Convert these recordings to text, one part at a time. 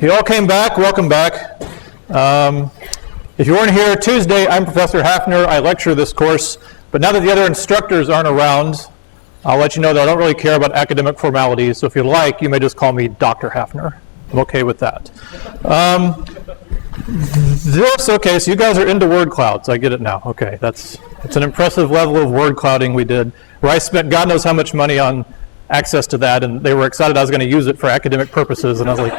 You all came back. Welcome back. If you weren't here Tuesday, I'm Professor Hafner. I lecture this course. But now that the other instructors aren't around, I'll let you know that I don't really care about academic formalities. So if you like, you may just call me Dr. Hafner. I'm okay with that. Okay, so you guys are into word clouds. I get it now. Okay, it's an impressive level of word clouding we did, where I spent God knows how much money on access to that, and they were excited I was going to use it for academic purposes, and I was like,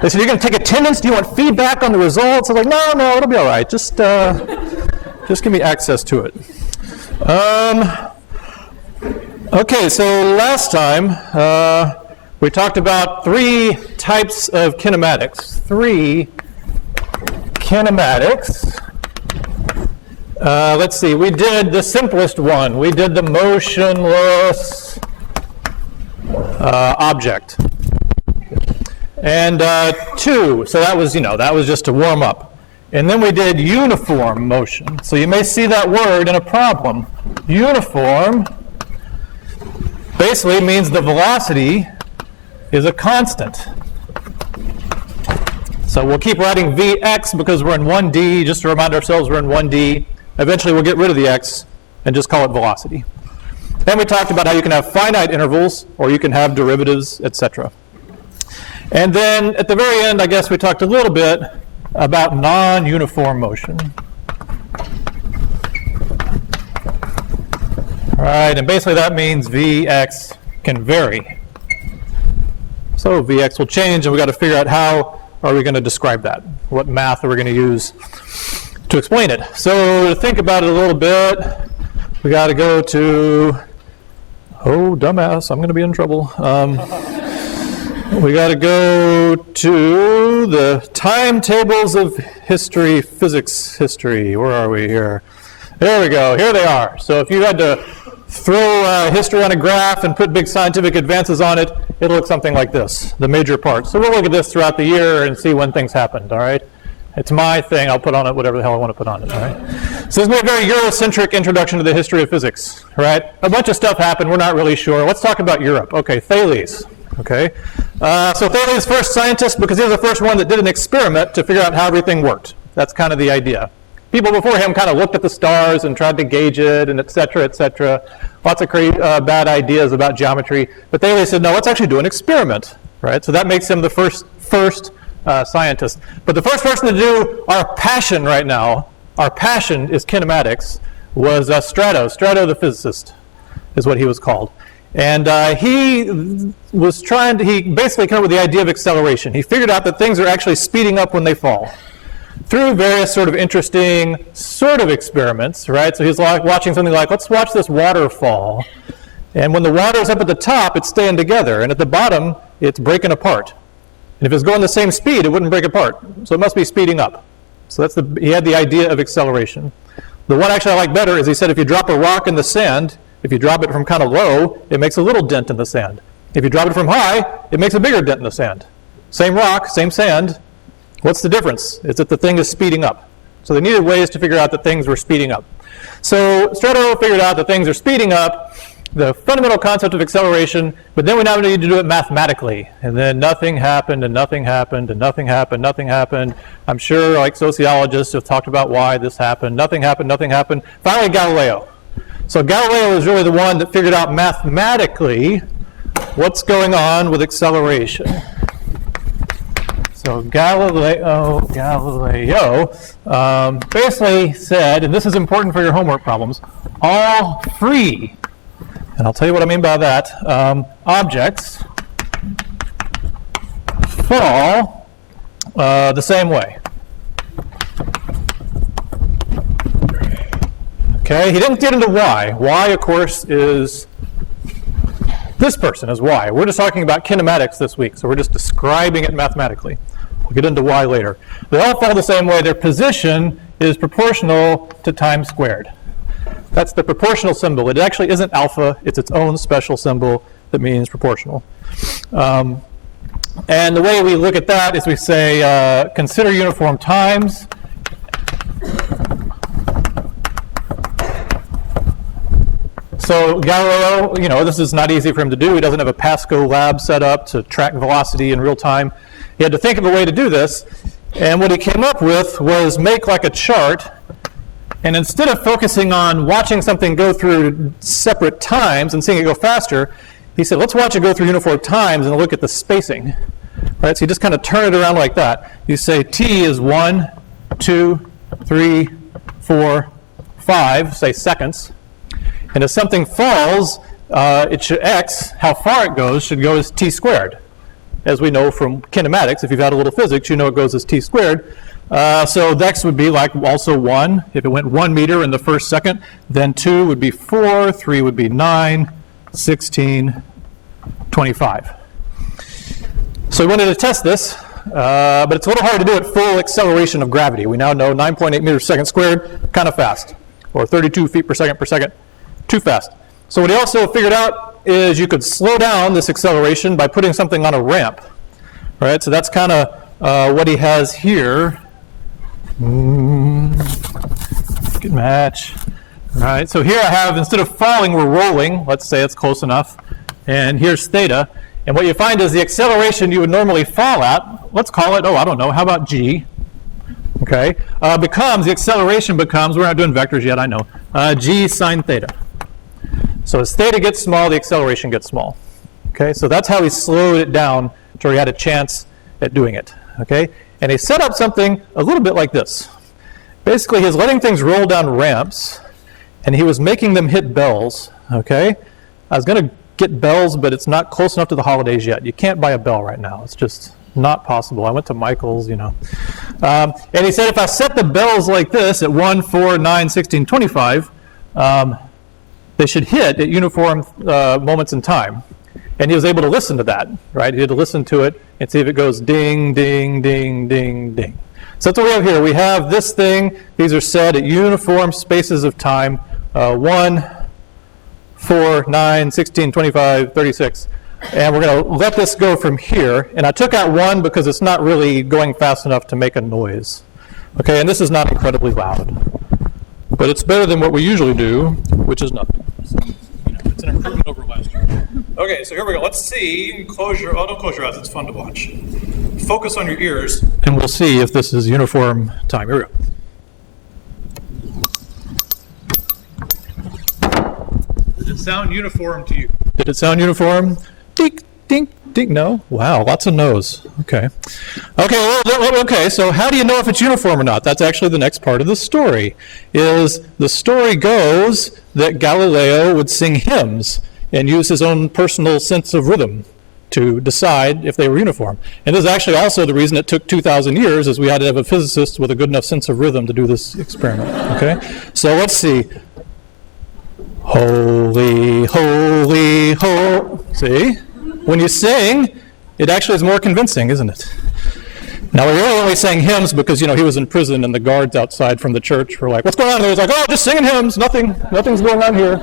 they said, you're going to take attendance? Do you want feedback on the results? I was like, no, it'll be all right. Just give me access to it. Okay, so last time we talked about 3 types of kinematics. 3 kinematics. Let's see, we did the simplest one. We did the motionless object. And 2, so that was just to warm up. And then we did uniform motion. So you may see that word in a problem. Uniform basically means the velocity is a constant. So we'll keep writing Vx because we're in 1D, just to remind ourselves we're in 1D. Eventually we'll get rid of the x and just call it velocity. Then we talked about how you can have finite intervals or you can have derivatives, etc. And then at the very end, I guess we talked a little bit about non-uniform motion. All right, and basically that means Vx can vary. So Vx will change, and we've got to figure out how are we going to describe that? What math are we going to use to explain it? So to think about it a little bit, we got to go to, oh, dumbass, I'm going to be in trouble. We got to go to the timetables of history, physics history. Where are we here? There we go. Here they are. So if you had to throw history on a graph and put big scientific advances on it, it'll look something like this, the major parts. So we'll look at this throughout the year and see when things happened, all right? It's my thing. I'll put on it whatever the hell I want to put on it, all right? So this is going to be a very Eurocentric introduction to the history of physics, right? A bunch of stuff happened. We're not really sure. Let's talk about Europe. Okay, Thales. Okay, so Thales, first scientist, because he was the first one that did an experiment to figure out how everything worked. That's kind of the idea. People before him kind of looked at the stars and tried to gauge it, and et cetera, et cetera. Lots of bad ideas about geometry. But Thales said, no, let's actually do an experiment, right? So that makes him the first scientist. But the first person to do our passion right now, our passion is kinematics, was Strato the physicist, is what he was called. And he basically came up with the idea of acceleration. He figured out that things are actually speeding up when they fall through various sort of interesting sort of experiments, right? So he's like watching something like, let's watch this waterfall. And when the water is up at the top, it's staying together. And at the bottom, it's breaking apart. And if it's going the same speed, it wouldn't break apart. So it must be speeding up. So he had the idea of acceleration. The one actually I like better is he said if you drop a rock in the sand, if you drop it from kind of low, it makes a little dent in the sand. If you drop it from high, it makes a bigger dent in the sand. Same rock, same sand. What's the difference? It's that the thing is speeding up. So they needed ways to figure out that things were speeding up. So Strato figured out that things are speeding up, the fundamental concept of acceleration, but then we now need to do it mathematically. And then nothing happened, and nothing happened, and nothing happened, nothing happened. I'm sure like sociologists have talked about why this happened. Nothing happened, nothing happened. Finally, Galileo. So Galileo is really the one that figured out mathematically what's going on with acceleration. So Galileo basically said, and this is important for your homework problems, all free, and I'll tell you what I mean by that, objects fall the same way. Okay, he didn't get into why. Why, of course, is this person is why. We're just talking about kinematics this week, so we're just describing it mathematically. We'll get into why later. They all fall the same way. Their position is proportional to time squared. That's the proportional symbol. It actually isn't alpha. It's its own special symbol that means proportional. And the way we look at that is we say, consider uniform times. So Galileo, this is not easy for him to do. He doesn't have a Pasco lab set up to track velocity in real time. He had to think of a way to do this. And what he came up with was make like a chart. And instead of focusing on watching something go through separate times and seeing it go faster, he said, let's watch it go through uniform times and look at the spacing. Right? So you just kind of turn it around like that. You say t is 1, 2, 3, 4, 5, say seconds. And if something falls, x, how far it goes, should go as t squared. As we know from kinematics, if you've had a little physics, you know it goes as t squared. So x would be like also 1. If it went 1 meter in the first second, then 2 would be 4, 3 would be 9, 16, 25. So we wanted to test this, but it's a little hard to do at full acceleration of gravity. We now know 9.8 meters per second squared, kind of fast, or 32 feet per second, too fast. So what he also figured out is you could slow down this acceleration by putting something on a ramp. Right? So that's kind of what he has here. Good match. All right, so here I have, instead of falling, we're rolling. Let's say it's close enough. And here's theta. And what you find is the acceleration you would normally fall at, let's call it, I don't know, how about g? Okay, the acceleration becomes, we're not doing vectors yet, I know, g sine theta. So as theta gets small, the acceleration gets small. Okay, so that's how he slowed it down to where he had a chance at doing it. Okay, and he set up something a little bit like this. Basically, he was letting things roll down ramps, and he was making them hit bells. Okay, I was going to get bells, but it's not close enough to the holidays yet. You can't buy a bell right now. It's just not possible. I went to Michael's, And he said if I set the bells like this at 1, 4, 9, 16, 25, they should hit at uniform moments in time. And he was able to listen to that, right? He had to listen to it and see if it goes ding, ding, ding, ding, ding. So that's what we have here. We have this thing. These are set at uniform spaces of time. 1, 4, 9, 16, 25, 36. And we're going to let this go from here. And I took out 1 because it's not really going fast enough to make a noise. Okay, and this is not incredibly loud. But it's better than what we usually do, which is nothing. So, it's an improvement over last year. Okay, so here we go. Let's see. You can don't close your eyes. It's fun to watch. Focus on your ears, and we'll see if this is uniform time. Here we go. Did it sound uniform to you? Did it sound uniform? Dink, dink, dink. No? Wow, lots of no's. Okay. Okay, so how do you know if it's uniform or not? That's actually the next part of the story. The story goes that Galileo would sing hymns and use his own personal sense of rhythm to decide if they were uniform. And this is actually also the reason it took 2,000 years, is we had to have a physicist with a good enough sense of rhythm to do this experiment. Okay? So let's see. Holy, holy, holy. See? When you sing, it actually is more convincing, isn't it? Now, we really only sang hymns because, he was in prison and the guards outside from the church were like, what's going on? And he was like, just singing hymns. Nothing's going on here.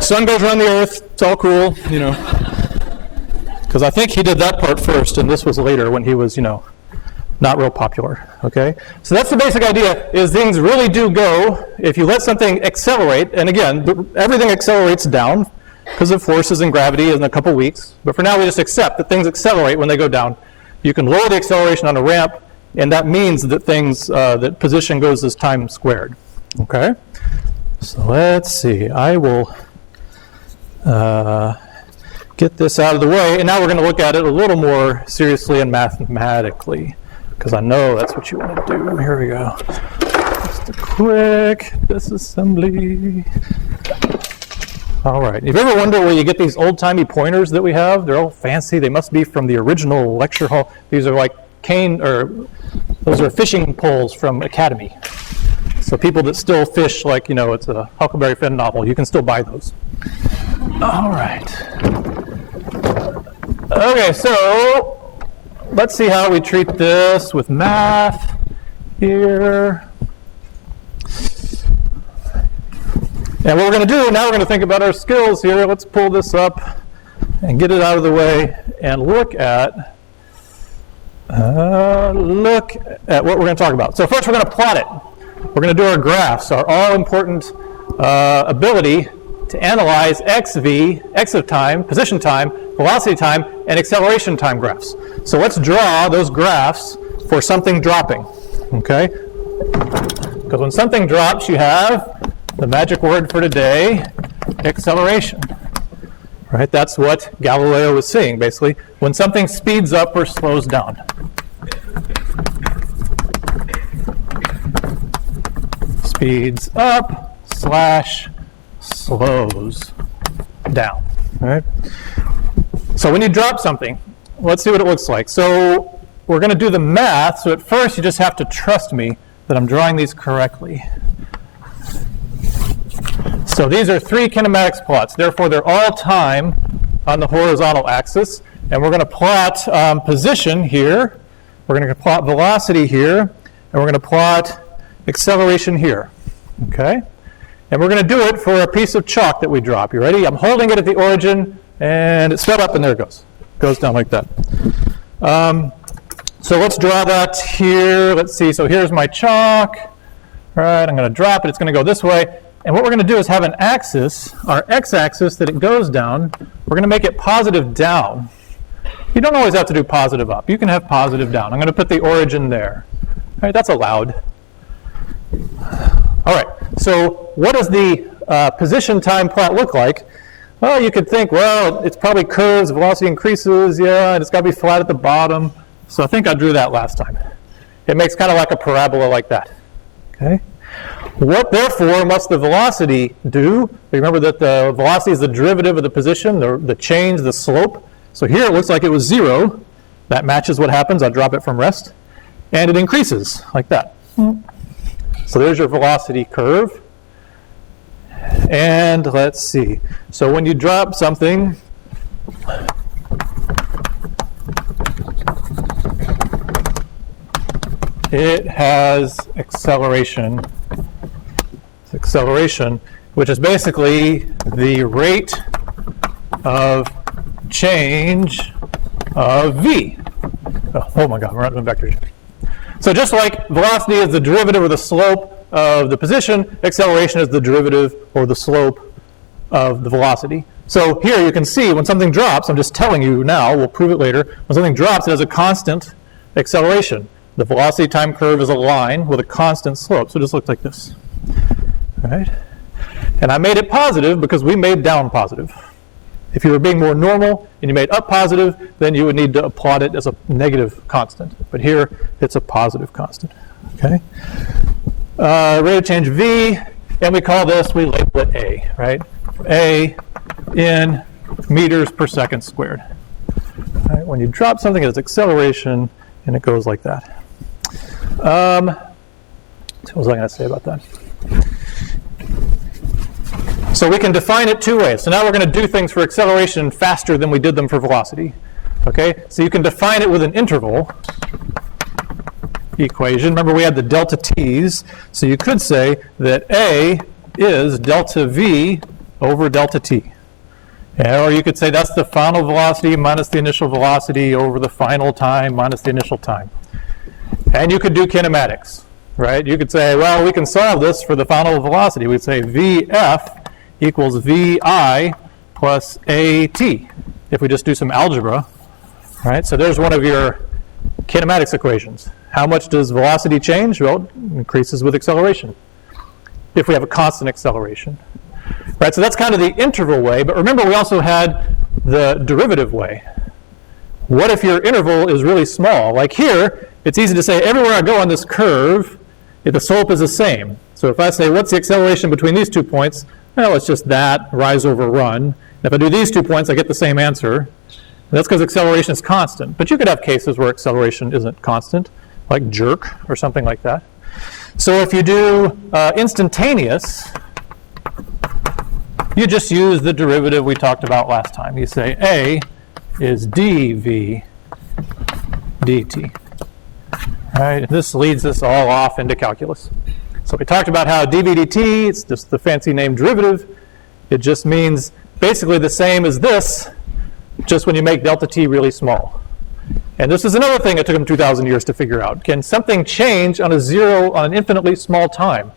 Sun goes around the earth. It's all cool, Because I think he did that part first, and this was later when he was, not real popular. Okay? So that's the basic idea, is things really do go if you let something accelerate. And again, everything accelerates down because of forces and gravity in a couple weeks. But for now, we just accept that things accelerate when they go down. You can lower the acceleration on a ramp, and that means that that position goes as time squared. Okay? So let's see. I will get this out of the way, and now we're going to look at it a little more seriously and mathematically, because I know that's what you want to do. Here we go. Just a quick disassembly. All right. If you ever wonder where you get these old-timey pointers that we have, they're all fancy. They must be from the original lecture hall. These are like those are fishing poles from Academy. So people that still fish like, it's a Huckleberry Finn novel, you can still buy those. All right. Okay, so let's see how we treat this with math here. And what we're going to do, now we're going to think about our skills here. Let's pull this up and get it out of the way and look at what we're going to talk about. So first we're going to plot it. We're going to do our graphs, our all-important ability to analyze x of time, position time, velocity time, and acceleration time graphs. So let's draw those graphs for something dropping, okay? Because when something drops, you have the magic word for today, acceleration. Right? That's what Galileo was seeing, basically. When something speeds up or slows down. Speeds up / slows down. Right? So when you drop something, let's see what it looks like. So we're going to do the math. So at first, you just have to trust me that I'm drawing these correctly. So these are 3 kinematics plots. Therefore, they're all time on the horizontal axis. And we're going to plot position here. We're going to plot velocity here. And we're going to plot acceleration here. Okay? And we're going to do it for a piece of chalk that we drop. You ready? I'm holding it at the origin, and it's filled up, and there it goes. It goes down like that. So let's draw that here. Let's see. So here's my chalk. All right, I'm going to drop it. It's going to go this way. And what we're going to do is have an axis, our x-axis, that it goes down. We're going to make it positive down. You don't always have to do positive up. You can have positive down. I'm going to put the origin there. All right, that's allowed. All right, so what does the position time plot look like? Well, you could think, well, it's probably curves, velocity increases, yeah, and it's got to be flat at the bottom. So I think I drew that last time. It makes kind of like a parabola like that. Okay. What, therefore, must the velocity do? Remember that the velocity is the derivative of the position, the change, the slope. So here it looks like it was 0. That matches what happens. I'll drop it from rest. And it increases like that. So there's your velocity curve. And let's see. So when you drop something, it has acceleration. Acceleration, which is basically the rate of change of v. Oh my God, we're not doing vectors. So just like velocity is the derivative or the slope of the position, acceleration is the derivative or the slope of the velocity. So here you can see when something drops, I'm just telling you now, we'll prove it later, when something drops, it has a constant acceleration. The velocity time curve is a line with a constant slope, so it just looks like this. All right? And I made it positive because we made down positive. If you were being more normal and you made up positive, then you would need to plot it as a negative constant. But here, it's a positive constant. Okay? Rate of change v, and we call this, we label it a, right? A in meters per second squared. All right? When you drop something, it's acceleration, and it goes like that. What was I going to say about that? So we can define it 2 ways. So now we're going to do things for acceleration faster than we did them for velocity. Okay? So you can define it with an interval equation. Remember, we had the delta t's. So you could say that A is delta v over delta t. Yeah, or you could say that's the final velocity minus the initial velocity over the final time minus the initial time. And you could do kinematics, right? You could say, well, we can solve this for the final velocity. We'd say Vf equals Vi plus At, if we just do some algebra, right? So there's one of your kinematics equations. How much does velocity change? Well, it increases with acceleration, if we have a constant acceleration. Right, so that's kind of the interval way, but remember we also had the derivative way. What if your interval is really small? Like here, it's easy to say everywhere I go on this curve, the slope is the same. So if I say, what's the acceleration between these 2 points? Well, it's just that, rise over run. And if I do these 2 points, I get the same answer. And that's because acceleration is constant. But you could have cases where acceleration isn't constant, like jerk or something like that. So if you do instantaneous, you just use the derivative we talked about last time. You say A is dv dt. Right? This leads us all off into calculus. So we talked about how dv dt, it's just the fancy name derivative. It just means basically the same as this, just when you make delta t really small. And this is another thing that took them 2,000 years to figure out. Can something change on an infinitely small time?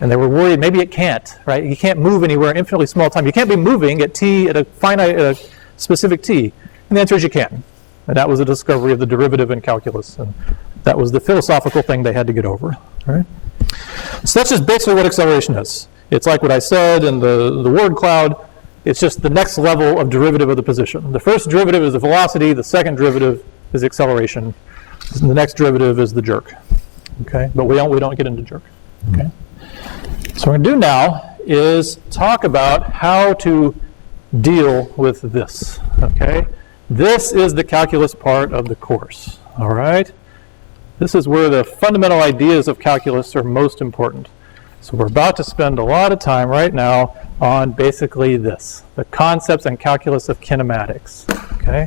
And they were worried maybe it can't, right? You can't move anywhere in infinitely small time. You can't be moving at t at a specific t. And the answer is you can. And that was the discovery of the derivative in calculus. And that was the philosophical thing they had to get over, right? So that's just basically what acceleration is. It's like what I said in the word cloud. It's just the next level of derivative of the position. The first derivative is the velocity. The second derivative is acceleration. And the next derivative is the jerk. Okay, but we don't get into jerk. Okay. So what we're going to do now is talk about how to deal with this. Okay, this is the calculus part of the course. All right, this is where the fundamental ideas of calculus are most important. So we're about to spend a lot of time right now on basically this, the concepts and calculus of kinematics. Okay,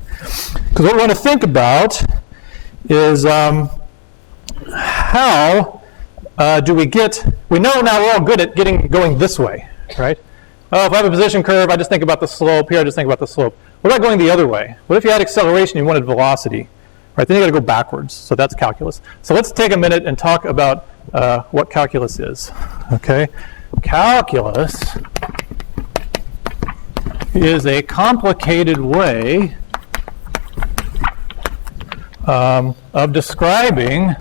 because what we want to think about is how do we know now we're all good at going this way, right? Oh, if I have a position curve, I just think about the slope. Here, I just think about the slope. What about going the other way? What if you had acceleration and you wanted velocity? Right, then you got to go backwards. So that's calculus. So let's take a minute and talk about what calculus is. Okay, calculus is a complicated way of describing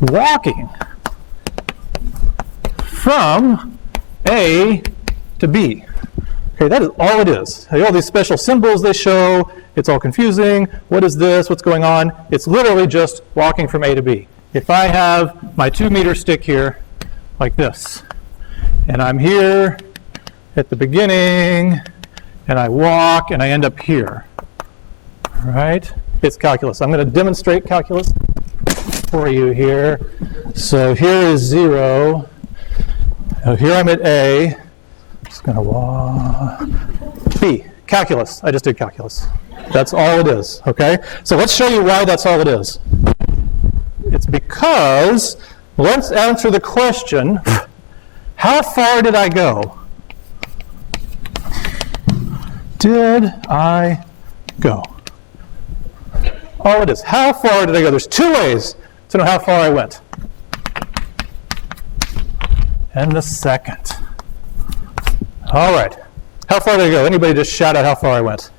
walking from A to B. Okay, that is all it is. All these special symbols they show, it's all confusing. What is this? What's going on? It's literally just walking from A to B. If I have my 2-meter stick here, like this, and I'm here at the beginning, and I walk, and I end up here, right? It's calculus. I'm going to demonstrate calculus for you here. So here is 0. Here I'm at A. Just going to walk. B, calculus. I just did calculus. That's all it is, okay? So let's show you why that's all it is. It's because, let's answer the question, how far did I go? Did I go? All it is. How far did I go? There's 2 ways to know how far I went. And the second. All right. How far did I go? Anybody just shout out how far I went?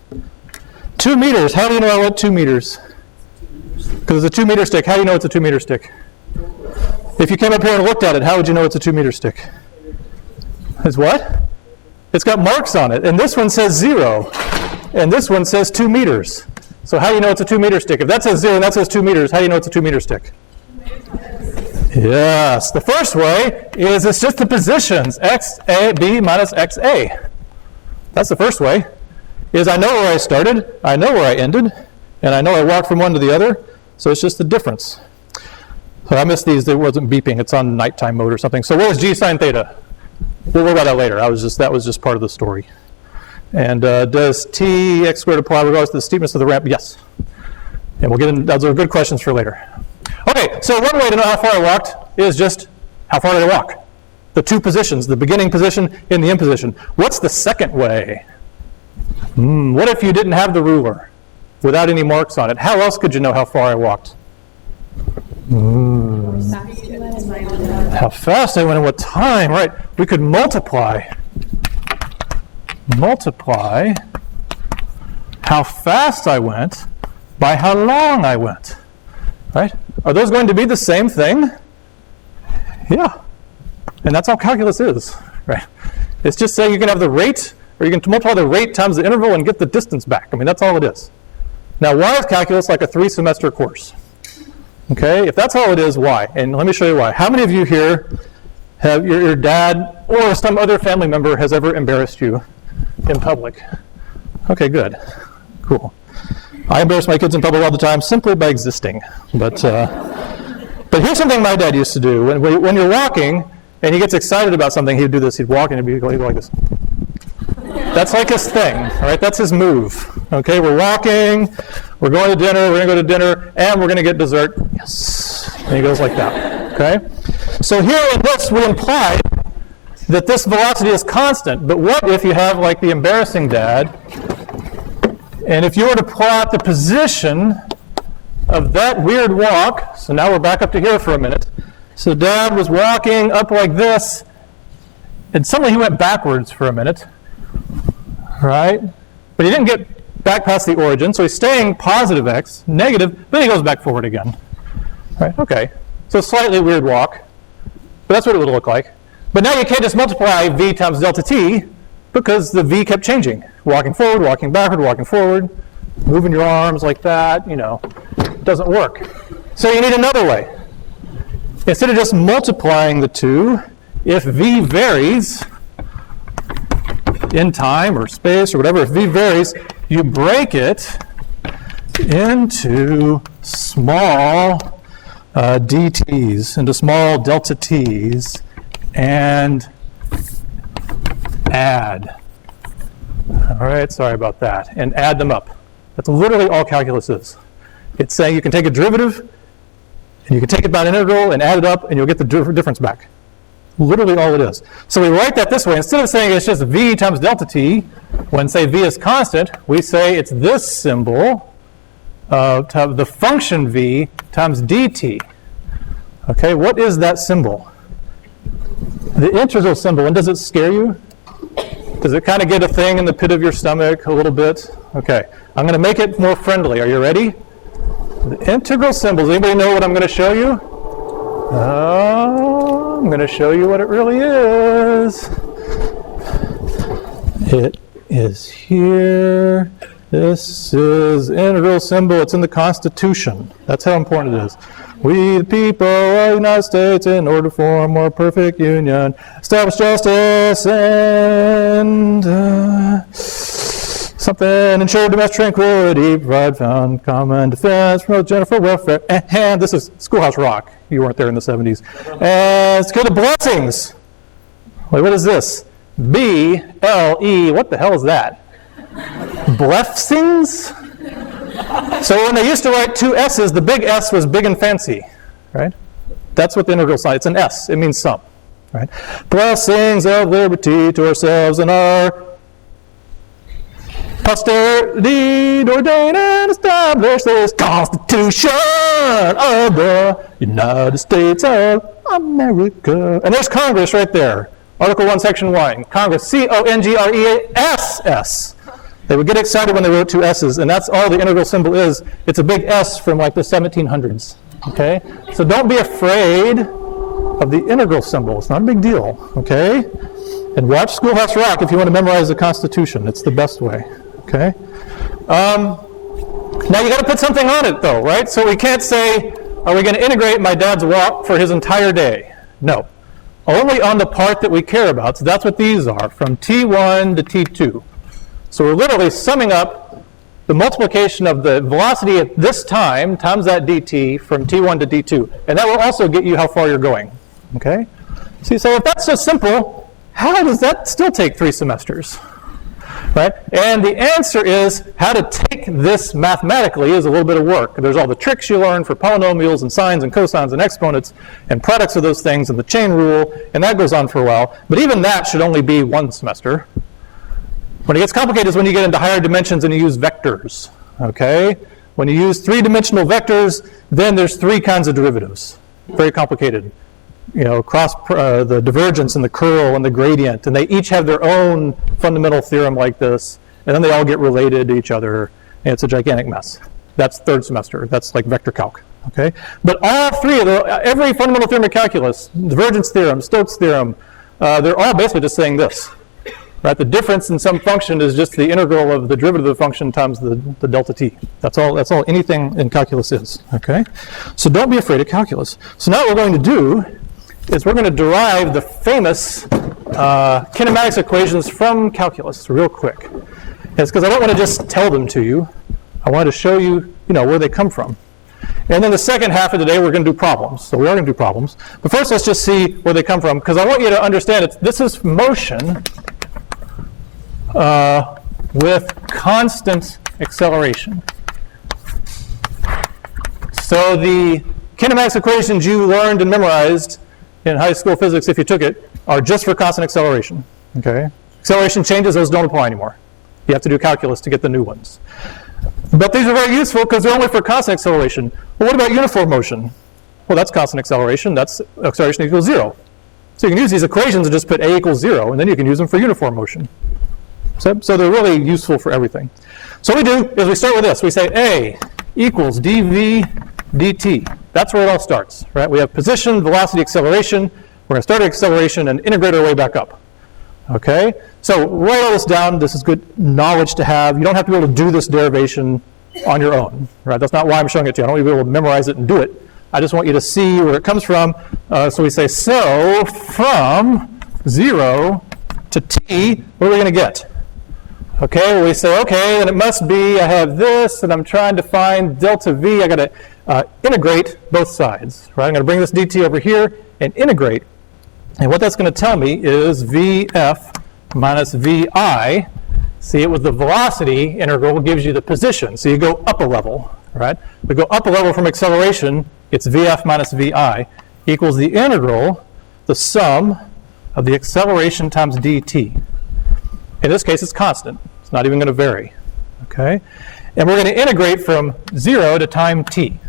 2 meters. How do you know I went 2 meters? Because it's a 2-meter stick. How do you know it's a 2-meter stick? If you came up here and looked at it, how would you know it's a 2-meter stick? It's what? It's got marks on it. And this one says 0. And this one says 2 meters. So how do you know it's a 2-meter stick? If that says 0 and that says 2 meters, how do you know it's a 2-meter stick? Yes. The first way is it's just the positions, XAB minus XA. That's the first way. Is I know where I started, I know where I ended, and I know I walked from one to the other, so it's just the difference. So I missed these. It wasn't beeping. It's on nighttime mode or something. So what is G sine theta? We'll worry about that later. That was just part of the story. And does t x squared apply regardless of the steepness of the ramp? Yes. And we'll get into those are good questions for later. Okay, so one way to know how far I walked is just how far did I walk? The 2 positions, the beginning position and the end position. What's the second way? What if you didn't have the ruler without any marks on it? How else could you know how far I walked? How fast I went and what time, right? We could multiply how fast I went by how long I went, right? Are those going to be the same thing? Yeah. And that's all calculus is, right? It's just saying you can have the rate, or you can multiply the rate times the interval and get the distance back. I mean, that's all it is. Now, why is calculus like a 3-semester course? Okay, if that's all it is, why? And let me show you why. How many of you here have your dad or some other family member has ever embarrassed you in public? Okay, good. Cool. I embarrass my kids in public all the time simply by existing. But here's something my dad used to do. When you're walking and he gets excited about something, he'd do this. He'd walk and he'd go like this. That's like his thing, all right? That's his move. Okay, we're walking, we're going to dinner, we're going to go to dinner, and we're going to get dessert. Yes. And he goes like that, okay? So here in this, we imply that this velocity is constant. But what if you have like the embarrassing dad, and if you were to plot the position of that weird walk, so now we're back up to here for a minute, So Dad was walking up like this, and suddenly he went backwards for a minute, right? But he didn't get back past the origin, so he's staying positive x, negative, then he goes back forward again. Right? Okay. So slightly weird walk, but that's what it would look like. But now you can't just multiply v times delta t, because the v kept changing. Walking forward, walking backward, walking forward, moving your arms like that, it doesn't work. So you need another way. Instead of just multiplying the two, if v varies in time or space or whatever, if v varies, you break it into small dt's, into small delta t's, and add. All right, sorry about that. And add them up. That's literally all calculus is. It's saying you can take a derivative, and you can take it by an integral and add it up, and you'll get the difference back. Literally all it is. So we write that this way. Instead of saying it's just v times delta t, when, say, v is constant, we say it's this symbol of the function v times dt. Okay, what is that symbol? The integral symbol. And does it scare you? Does it kind of get a thing in the pit of your stomach a little bit? Okay, I'm going to make it more friendly. Are you ready? The integral symbols. Anybody know what I'm going to show you? Oh, I'm going to show you what it really is. It is here. This is integral symbol. It's in the Constitution. That's how important it is. We, the people of the United States, in order to form a more perfect union, establish justice and ensure domestic tranquility, provide found common defense, promote general welfare, and this is Schoolhouse Rock. You weren't there in the 70s. And secure the blessings. Wait, what is this? B-L-E, what the hell is that? Blessings? So when they used to write two S's, the big S was big and fancy, right? That's what the integral sign, it's an S, it means sum, right? Blessings of liberty to ourselves and our posterity, ordain and establish this Constitution of the United States of America. And there's Congress right there. Article 1, Section 1. Congress, C-O-N-G-R-E-S-S. They would get excited when they wrote two S's, and that's all the integral symbol is. It's a big S from like the 1700s, okay? So don't be afraid of the integral symbol. It's not a big deal, okay? And watch Schoolhouse Rock if you want to memorize the Constitution. It's the best way, okay? Now you got to put something on it though, right? So we can't say, are we going to integrate my dad's walk for his entire day? No. Only on the part that we care about. So that's what these are, from T1 to T2. So we're literally summing up the multiplication of the velocity at this time times that dt from T1 to D2. And that will also get you how far you're going. Okay? See, so if that's so simple, how does that still take 3 semesters? Right? And the answer is how to take this mathematically is a little bit of work. There's all the tricks you learn for polynomials and sines and cosines and exponents and products of those things and the chain rule, and that goes on for a while. But even that should only be 1 semester. When it gets complicated is when you get into higher dimensions and you use vectors, okay? When you use 3-dimensional vectors, then there's 3 kinds of derivatives. Very complicated. The divergence and the curl and the gradient, and they each have their own fundamental theorem like this, and then they all get related to each other, and it's a gigantic mess. That's 3rd semester. That's like vector calc, okay? But all 3 of every fundamental theorem of calculus, divergence theorem, Stokes theorem, they're all basically just saying this. Right? The difference in some function is just the integral of the derivative of the function times the delta t. That's all anything in calculus is. Okay? So don't be afraid of calculus. So now what we're going to do is we're going to derive the famous kinematics equations from calculus real quick. It's because I don't want to just tell them to you. I want to show you, where they come from. And then the second half of the day, we're going to do problems. So we are going to do problems. But first, let's just see where they come from, because I want you to understand this is motion with constant acceleration. So the kinematics equations you learned and memorized in high school physics, if you took it, are just for constant acceleration. Okay? Acceleration changes, those don't apply anymore. You have to do calculus to get the new ones. But these are very useful because they're only for constant acceleration. But what about uniform motion? Well, that's constant acceleration. That's acceleration equals 0. So you can use these equations and just put a equals 0, and then you can use them for uniform motion. So they're really useful for everything. So what we do is we start with this. We say a equals dv dt. That's where it all starts, right? We have position, velocity, acceleration. We're going to start at acceleration and integrate our way back up. Okay? So write all this down. This is good knowledge to have. You don't have to be able to do this derivation on your own, right? That's not why I'm showing it to you. I don't want you to be able to memorize it and do it. I just want you to see where it comes from. So we say, so from 0 to t, what are we going to get? Okay, well we say, okay, then it must be, I have this, and I'm trying to find delta v. I got to integrate both sides, right? I'm going to bring this dt over here and integrate. And what that's going to tell me is vf minus vi. See, it was the velocity integral gives you the position. So you go up a level, right? We go up a level from acceleration. It's vf minus vi equals the integral, the sum of the acceleration times dt. In this case, it's constant. It's not even going to vary. Okay? And we're going to integrate from 0 to time t.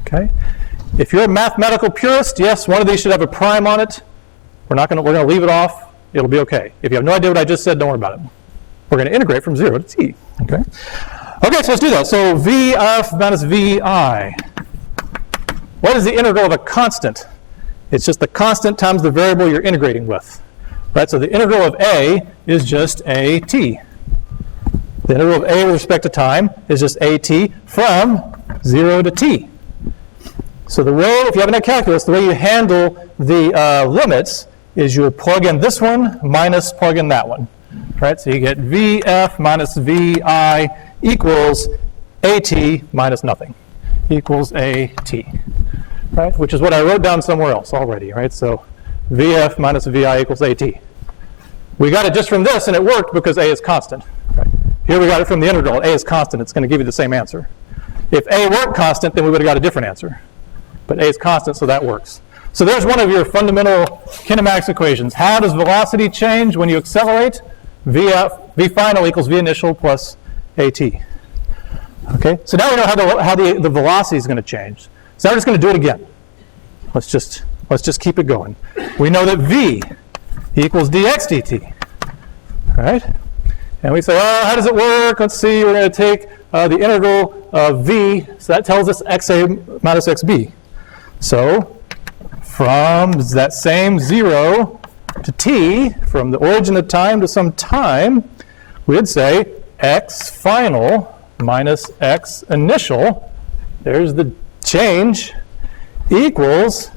Okay? If you're a mathematical purist, yes, one of these should have a prime on it. We're going to leave it off. It'll be okay. If you have no idea what I just said, don't worry about it. We're going to integrate from 0 to t. Okay? Okay, so let's do that. So vf minus vi. What is the integral of a constant? It's just the constant times the variable you're integrating with. Right? So the integral of a is just at. The integral of a with respect to time is just at from 0 to t. So the way, if you haven't had calculus, the way you handle the limits is you'll plug in this one minus plug in that one. Right? So you get vf minus vi equals at minus nothing. Equals at. Right? Which is what I wrote down somewhere else already. Right? So vf minus vi equals at. We got it just from this, and it worked because a is constant. Right? Here we got it from the integral. A is constant. It's going to give you the same answer. If a weren't constant, then we would have got a different answer. But a is constant, so that works. So there's one of your fundamental kinematics equations. How does velocity change when you accelerate? V final equals v initial plus at. Okay, so now we know how the velocity is going to change. So now we're just going to do it again. Let's just keep it going. We know that v equals dx dt. All right, and we say, oh, how does it work? Let's see. We're going to take the integral of v. So that tells us xa minus xb. So from that same 0 to t, from the origin of time to some time, we'd say x final minus x initial, there's the change, equals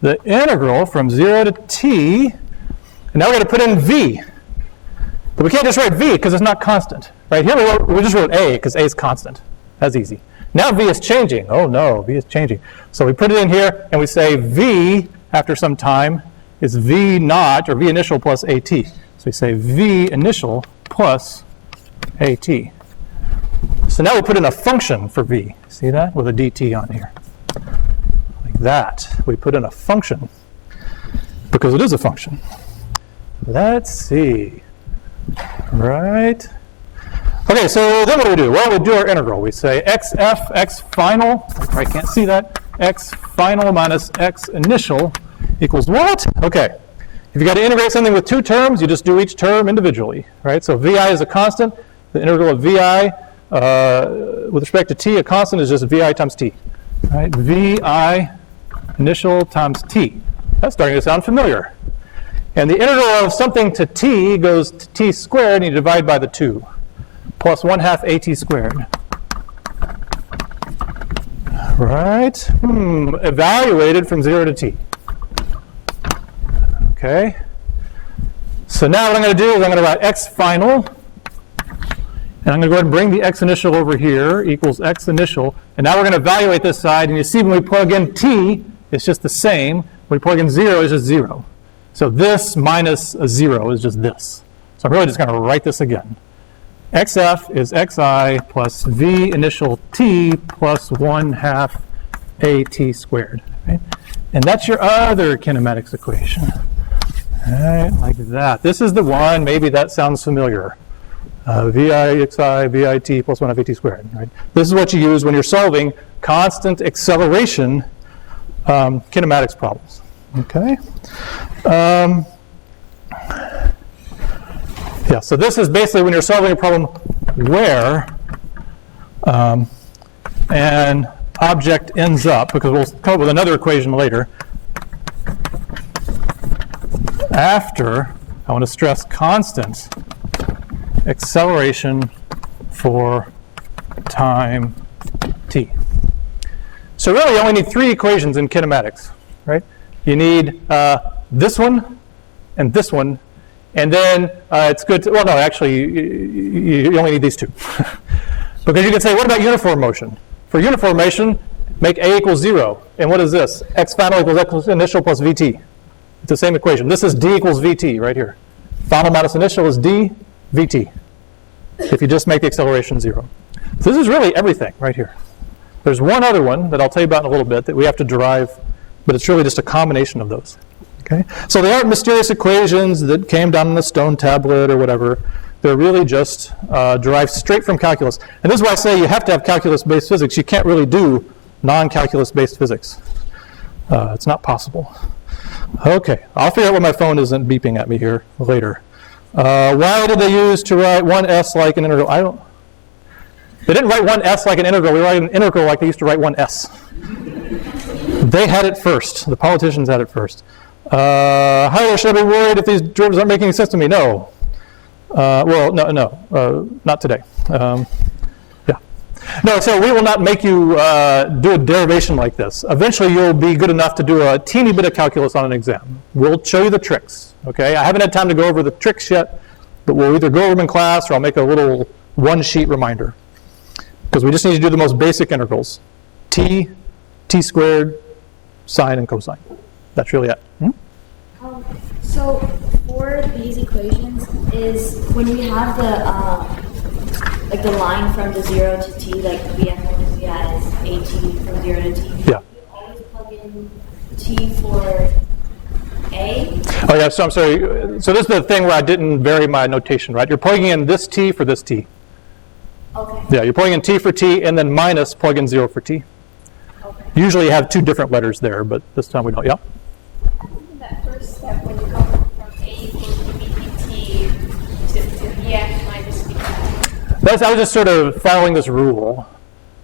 the integral from 0 to t, and now we're going to put in v. But we can't just write v because it's not constant. Right here we just wrote a because a is constant. That's easy. Now v is changing. Oh no, v is changing. So we put it in here and we say v after some time is v naught or v initial plus at. So we say v initial plus at. So now we put in a function for v. See that? With a dt on here. Like that. We put in a function because it is a function. Let's see. Right. Okay, so then what do we do? Well, we do our integral. We say xf, x final, I probably can't see that, x final minus x initial equals what? Okay, if you got to integrate something with two terms, you just do each term individually, right? So vi is a constant. The integral of vi with respect to t, a constant is just vi times t, right? Vi initial times t. That's starting to sound familiar. And the integral of something to t goes to t squared, and you divide by the 2. Plus 1/2 at squared. Right? Evaluated from 0 to t. Okay. So now what I'm going to do is I'm going to write x final, and I'm going to go ahead and bring the x initial over here, equals x initial, and now we're going to evaluate this side, and you see when we plug in t, it's just the same. When we plug in 0, it's just 0. So this minus a 0 is just this. So I'm really just going to write this again. xf is xi plus v initial t plus 1/2 at squared. Right? And that's your other kinematics equation. Right, like that. This is the one, maybe that sounds familiar. Vixi, vit plus 1/2 at squared. Right? This is what you use when you're solving constant acceleration kinematics problems. Okay. Yeah, so this is basically when you're solving a problem where an object ends up, because we'll come up with another equation later, after, I want to stress, constant acceleration for time t. So really, you only need 3 equations in kinematics, right? You need this one, and then it's good to, well, no, actually, you only need these 2. Because you can say, what about uniform motion? For uniform motion, make a equals 0. And what is this? X final equals x initial plus vt. It's the same equation. This is d equals vt right here. Final minus initial is d vt, if you just make the acceleration 0. So this is really everything right here. There's one other one that I'll tell you about in a little bit that we have to derive, but it's really just a combination of those. Okay? So they aren't mysterious equations that came down on a stone tablet or whatever. They're really just derived straight from calculus. And this is why I say you have to have calculus-based physics. You can't really do non-calculus-based physics. It's not possible. Okay, I'll figure out why my phone isn't beeping at me here later. Why did they use to write 1s like an integral? They didn't write 1s like an integral. We write an integral like they used to write 1s. They had it first. The politicians had it first. Hi, should I be worried if these derivatives aren't making sense to me? No. Well, no, not today. Yeah. No, so we will not make you do a derivation like this. Eventually, you'll be good enough to do a teeny bit of calculus on an exam. We'll show you the tricks, okay? I haven't had time to go over the tricks yet, but we'll either go over them in class or I'll make a little one-sheet reminder. Because we just need to do the most basic integrals. T squared, sine, and cosine. That's really it. So for these equations, is when we have the like the line from the 0 to t, like VF we as at from 0 to t. Yeah. You always plug in t for a. Oh yeah. So I'm sorry. So this is the thing where I didn't vary my notation, right? You're plugging in this t for this t. Okay. Yeah. You're plugging in t for t, and then minus plug in 0 for t. Okay. Usually you have 2 different letters there, but this time we don't. Yeah. That first step when you come from a equals to vt to vx minus vt. I was just sort of following this rule.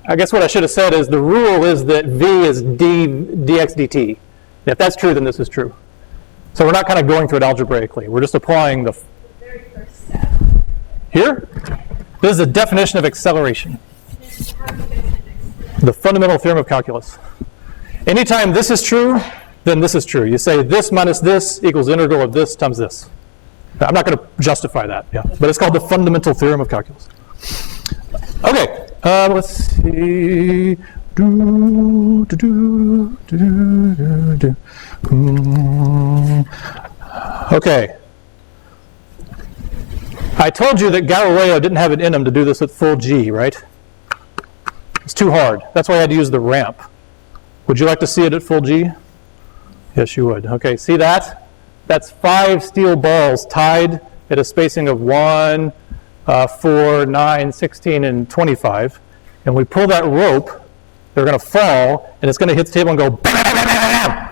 I guess what I should have said is the rule is that v is dx dt. If that's true, then this is true. So we're not kind of going through it algebraically. We're just applying the very first step. Here? This is the definition of acceleration. The fundamental theorem of calculus. Anytime this is true, then this is true. You say this minus this equals integral of this times this. I'm not going to justify that, yeah, but it's called the fundamental theorem of calculus. Okay, let's see. Okay. I told you that Galileo didn't have it in him to do this at full G, right? It's too hard. That's why I had to use the ramp. Would you like to see it at full G? Yes, you would. Okay, see that? That's 5 steel balls tied at a spacing of 1, 4, 9, 16, and 25. And we pull that rope, they're going to fall, and it's going to hit the table and go bam, bam, bam, bam, bam.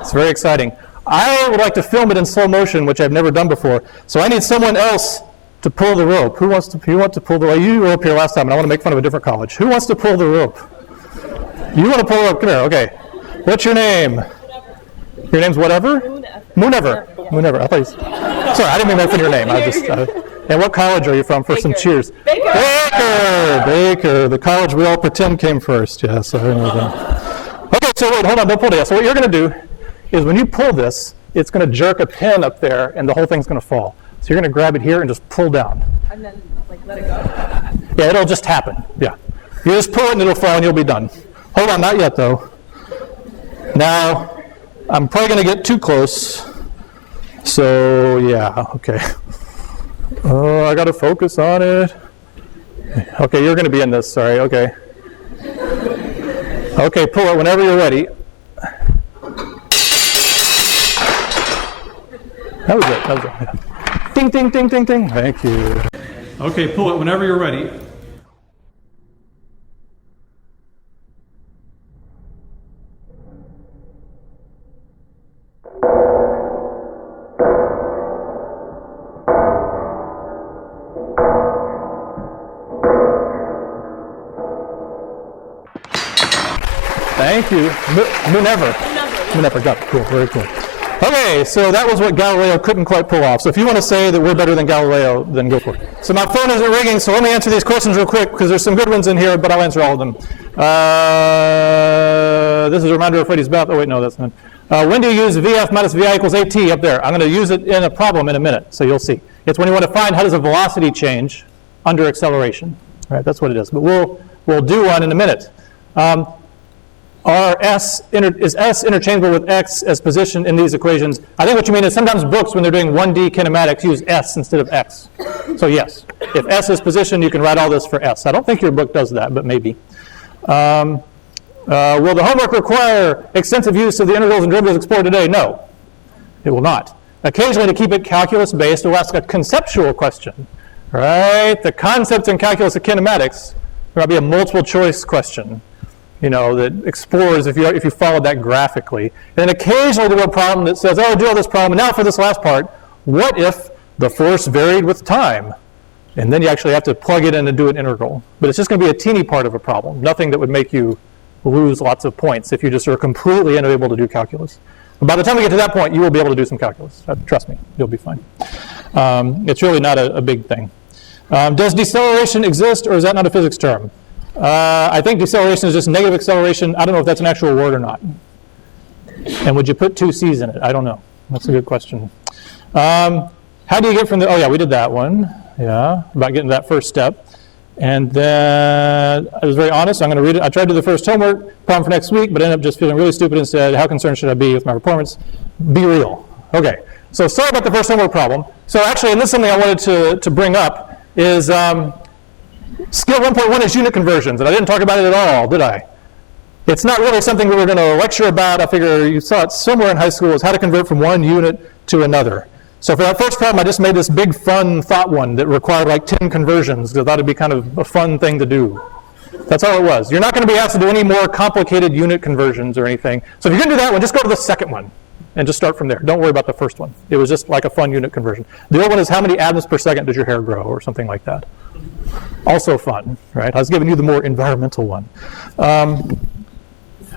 It's very exciting. I would like to film it in slow motion, which I've never done before. So I need someone else to pull the rope. Who wants to pull the rope? You were up here last time, and I want to make fun of a different college. Who wants to pull the rope? You want to pull the rope? Come here. Okay. What's your name? Your name's whatever? Moonever. Moonever. I thought you. Sorry, I didn't mean to mention your name. I just. And what college are you from? For some cheers. Baker. The college we all pretend came first. Yes, I know that. Okay, so wait, hold on. Don't pull it. So what you're going to do is when you pull this, it's going to jerk a pin up there, and the whole thing's going to fall. So you're going to grab it here and just pull down. And then like let it go. Yeah, it'll just happen. Yeah. You just pull it and it'll fall and you'll be done. Hold on, not yet though. Now, I'm probably going to get too close. So, yeah, okay. Oh, I got to focus on it. Okay, you're going to be in this, sorry, okay. Okay, pull it whenever you're ready. That was it, yeah. Ding, ding, ding, ding, ding. Thank you. Okay, pull it whenever you're ready. Thank you. Minerva. Got it. Cool. Very cool. Okay, so that was what Galileo couldn't quite pull off. So if you want to say that we're better than Galileo, then go for it. So my phone isn't ringing, so let me answer these questions real quick, because there's some good ones in here, but I'll answer all of them. This is a reminder of Freddy's bath. Oh, wait, no, that's not. When do you use VF minus VI equals AT up there? I'm going to use it in a problem in a minute, so you'll see. It's when you want to find how does a velocity change under acceleration. Right, that's what it is. But we'll do one in a minute. Is S interchangeable with X as position in these equations? I think what you mean is sometimes books, when they're doing 1D kinematics, use S instead of X. So yes, if S is position, you can write all this for S. I don't think your book does that, but maybe. Will the homework require extensive use of the integrals and derivatives explored today? No, it will not. Occasionally, to keep it calculus-based, we'll ask a conceptual question. Right? The concepts in calculus of kinematics, there might be a multiple choice question, that explores if you followed that graphically. And then occasionally do a problem that says, oh, do all this problem. And now for this last part, what if the force varied with time? And then you actually have to plug it in and do an integral. But it's just going to be a teeny part of a problem, nothing that would make you lose lots of points if you just are completely unable to do calculus. But by the time we get to that point, you will be able to do some calculus. Trust me, you'll be fine. It's really not a big thing. Does deceleration exist, or is that not a physics term? I think deceleration is just negative acceleration. I don't know if that's an actual word or not. And would you put 2 C's in it? I don't know. That's a good question. How do you get from the, oh yeah, we did that one. Yeah, about getting to that first step. And then I was very honest. I'm going to read it. I tried to do the first homework problem for next week, but ended up just feeling really stupid and said, how concerned should I be with my performance? Be real. Okay, so sorry about the first homework problem. So actually, and this is something I wanted to bring up, is skill 1.1 is unit conversions, and I didn't talk about it at all, did I? It's not really something we were going to lecture about. I figure you saw it somewhere in high school, is how to convert from one unit to another. So for that first problem, I just made this big fun thought one that required like 10 conversions, because I thought it'd be kind of a fun thing to do. That's all it was. You're not going to be asked to do any more complicated unit conversions or anything. So if you're going to do that one, just go to the second one and just start from there. Don't worry about the first one. It was just like a fun unit conversion. The other one is how many atoms per second does your hair grow, or something like that. Also fun, right? I was giving you the more environmental one.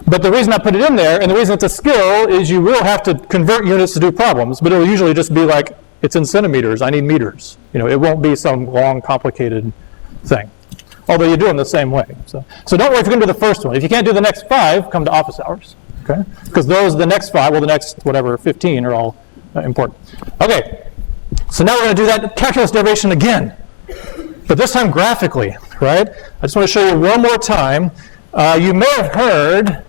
But the reason I put it in there, and the reason it's a skill, is you will have to convert units to do problems, but it'll usually just be like, it's in centimeters, I need meters. It won't be some long, complicated thing. Although you do them the same way. So don't worry if you can do the first one. If you can't do the next 5, come to office hours. Okay? Because the next 5, the next, 15 are all important. Okay, so now we're going to do that calculus derivation again. But this time graphically, right? I just want to show you one more time. You may have heard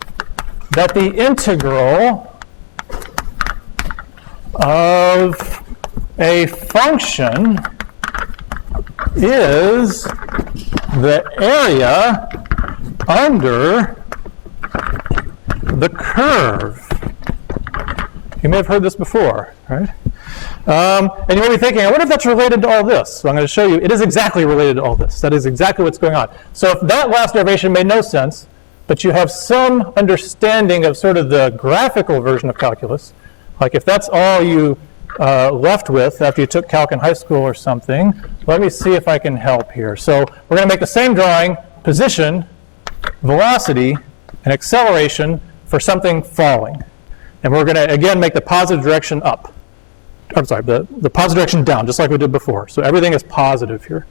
that the integral of a function is the area under the curve. You may have heard this before, right? And you may be thinking, I wonder if that's related to all this. So I'm going to show you, it is exactly related to all this. That is exactly what's going on. So if that last derivation made no sense, but you have some understanding of sort of the graphical version of calculus, like if that's all you left with after you took calc in high school or something, let me see if I can help here. So we're going to make the same drawing, position, velocity, and acceleration for something falling. And we're going to, again, make the positive direction up. I'm sorry, the positive direction down, just like we did before. So everything is positive here,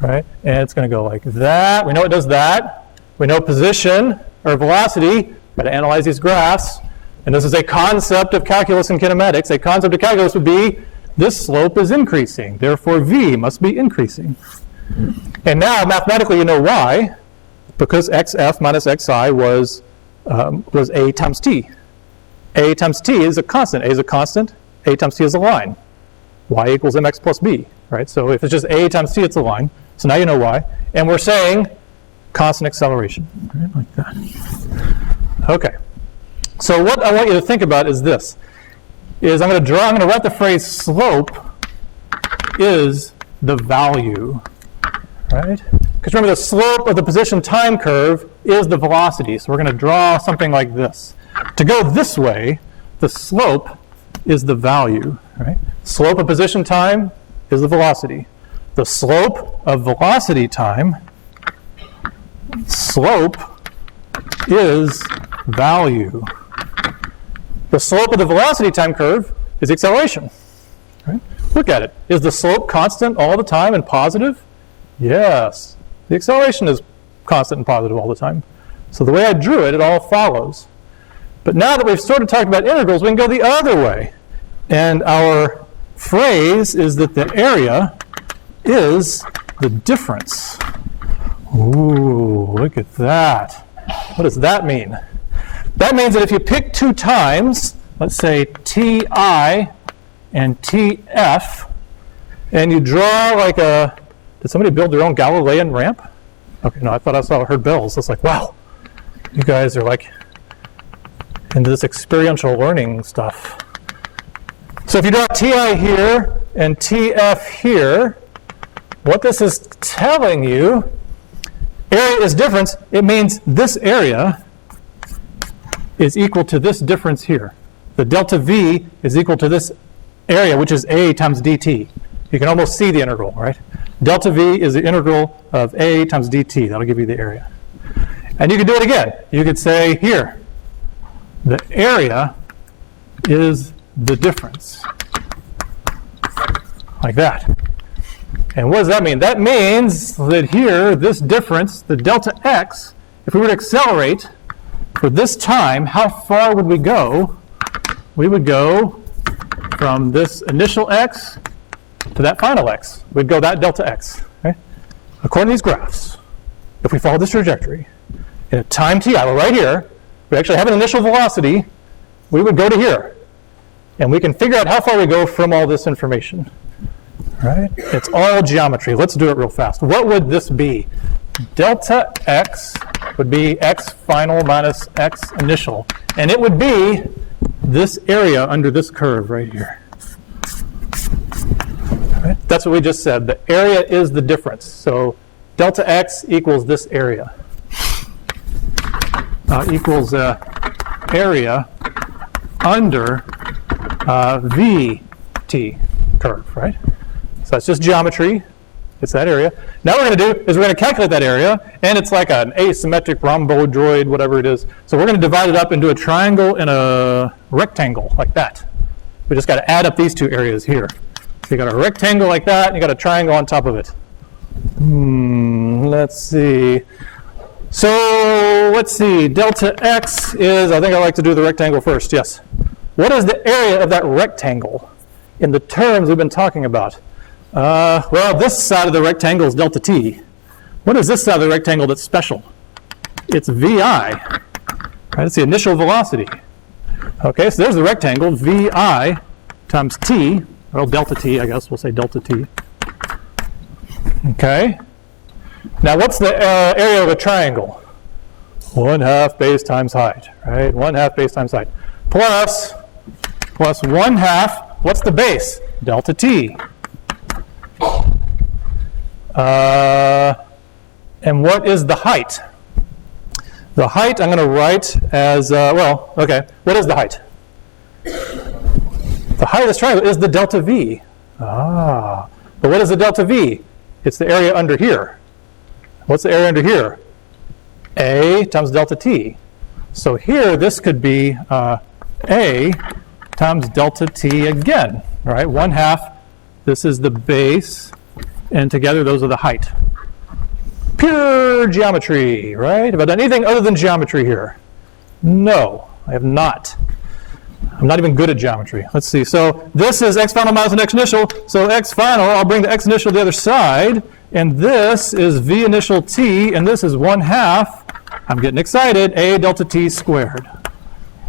right? And it's going to go like that. We know it does that. We know position, or velocity. Got to analyze these graphs. And this is a concept of calculus and kinematics. A concept of calculus would be this slope is increasing. Therefore, v must be increasing. And now, mathematically, you know why. Because xf minus xi was a times t. A times t is a constant. A is a constant. A times t is a line. Y equals mx plus b, right? So if it's just a times t, it's a line. So now you know why. And we're saying constant acceleration, right? Like that. Okay. So what I want you to think about is this. I'm going to write the phrase slope is the value, right? Because remember, the slope of the position time curve is the velocity. So we're going to draw something like this. To go this way, the slope is the value, right? Slope of position time is the velocity. The slope of velocity time, slope is value. The slope of the velocity time curve is acceleration. Right? Look at it. Is the slope constant all the time and positive? Yes. The acceleration is constant and positive all the time. So the way I drew it, it all follows. But now that we've sort of talked about integrals, we can go the other way. And our phrase is that the area is the difference. Ooh, look at that. What does that mean? That means that if you pick two times, let's say Ti and Tf, and you draw like a, did somebody build their own Galilean ramp? Okay, no, I thought I heard bells. It's like, wow, you guys are like into this experiential learning stuff. So if you draw Ti here and Tf here, what this is telling you, area is difference. It means this area is equal to this difference here. The delta V is equal to this area, which is A times dt. You can almost see the integral, right? Delta V is the integral of A times dt. That'll give you the area. And you can do it again. You could say here, the area is the difference. Like that. And what does that mean? That means that here, this difference, the delta x, if we were to accelerate for this time, how far would we go? We would go from this initial x to that final x. We'd go that delta x. Right? According to these graphs, if we follow this trajectory, in a time t, we're right here, we actually have an initial velocity, we would go to here. And we can figure out how far we go from all this information. Right? It's all geometry. Let's do it real fast. What would this be? Delta x would be x final minus x initial. And it would be this area under this curve right here. Right? That's what we just said. The area is the difference. So delta x equals this area. Equals area under VT curve, right? So that's just geometry. It's that area. Now what we're going to do is we're going to calculate that area, and it's like an asymmetric rhomboidroid, whatever it is. So we're going to divide it up into a triangle and a rectangle, like that. We just got to add up these two areas here. So you got a rectangle like that, and you got a triangle on top of it. Let's see. So let's see. Delta x is, I think I like to do the rectangle first, yes. What is the area of that rectangle in the terms we've been talking about? Well, this side of the rectangle is delta t. What is this side of the rectangle that's special? It's vi. Right? It's the initial velocity. Okay, so there's the rectangle, vi times t, well, delta t, I guess we'll say delta t. Okay. Now, what's the area of a triangle? 1/2 base times height, right? 1/2 base times height. Plus 1/2, what's the base? Delta t. And what is the height? The height I'm going to write as, well, okay, what is the height? The height of this triangle is the delta V. But what is the delta V? It's the area under here. What's the area under here? A times delta T. So here, this could be A times delta T again, right? 1/2, this is the base, and together those are the height. Pure geometry, right? Have I done anything other than geometry here? No, I have not. I'm not even good at geometry. Let's see. So this is x final minus an x initial. So x final, I'll bring the x initial to the other side. And this is v initial t, and this is 1/2. I'm getting excited. A delta t squared.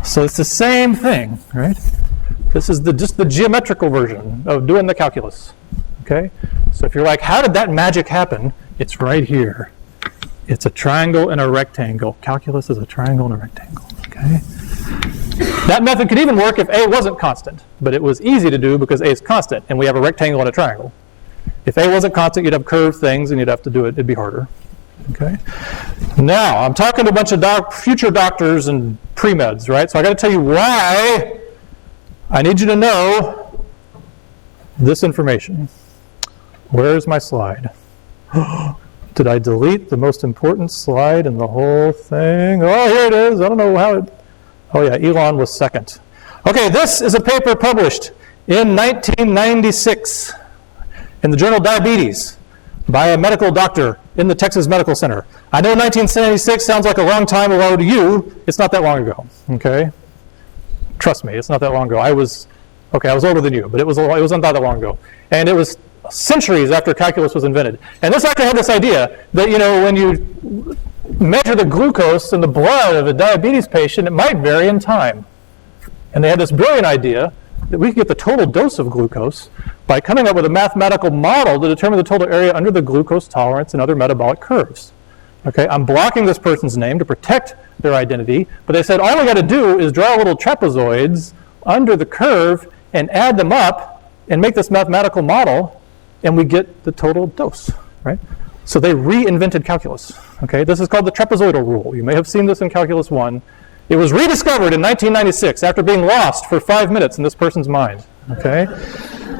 So it's the same thing, right? This is just the geometrical version of doing the calculus. Okay? So if you're like, how did that magic happen? It's right here. It's a triangle and a rectangle. Calculus is a triangle and a rectangle. Okay? That method could even work if A wasn't constant, but it was easy to do because A is constant, and we have a rectangle and a triangle. If A wasn't constant, you'd have curved things, and you'd have to do it. It'd be harder. Okay? Now, I'm talking to a bunch of future doctors and pre-meds, right? So I got to tell you why I need you to know this information. Where's my slide? Did I delete the most important slide in the whole thing? Oh, here it is. I don't know how it... Oh, yeah, Elon was second. Okay, this is a paper published in 1996 in the journal Diabetes by a medical doctor in the Texas Medical Center. I know 1996 sounds like a long time ago to you. It's not that long ago, okay? Trust me, it's not that long ago. I was older than you, but it wasn't that long ago. And it was centuries after calculus was invented. And this doctor had this idea that, when you measure the glucose in the blood of a diabetes patient, it might vary in time. And they had this brilliant idea that we could get the total dose of glucose by coming up with a mathematical model to determine the total area under the glucose tolerance and other metabolic curves. Okay, I'm blocking this person's name to protect their identity, but they said all we got to do is draw little trapezoids under the curve and add them up and make this mathematical model, and we get the total dose, right? So they reinvented calculus. Okay, this is called the trapezoidal rule. You may have seen this in Calculus 1. It was rediscovered in 1996 after being lost for 5 minutes in this person's mind. Okay,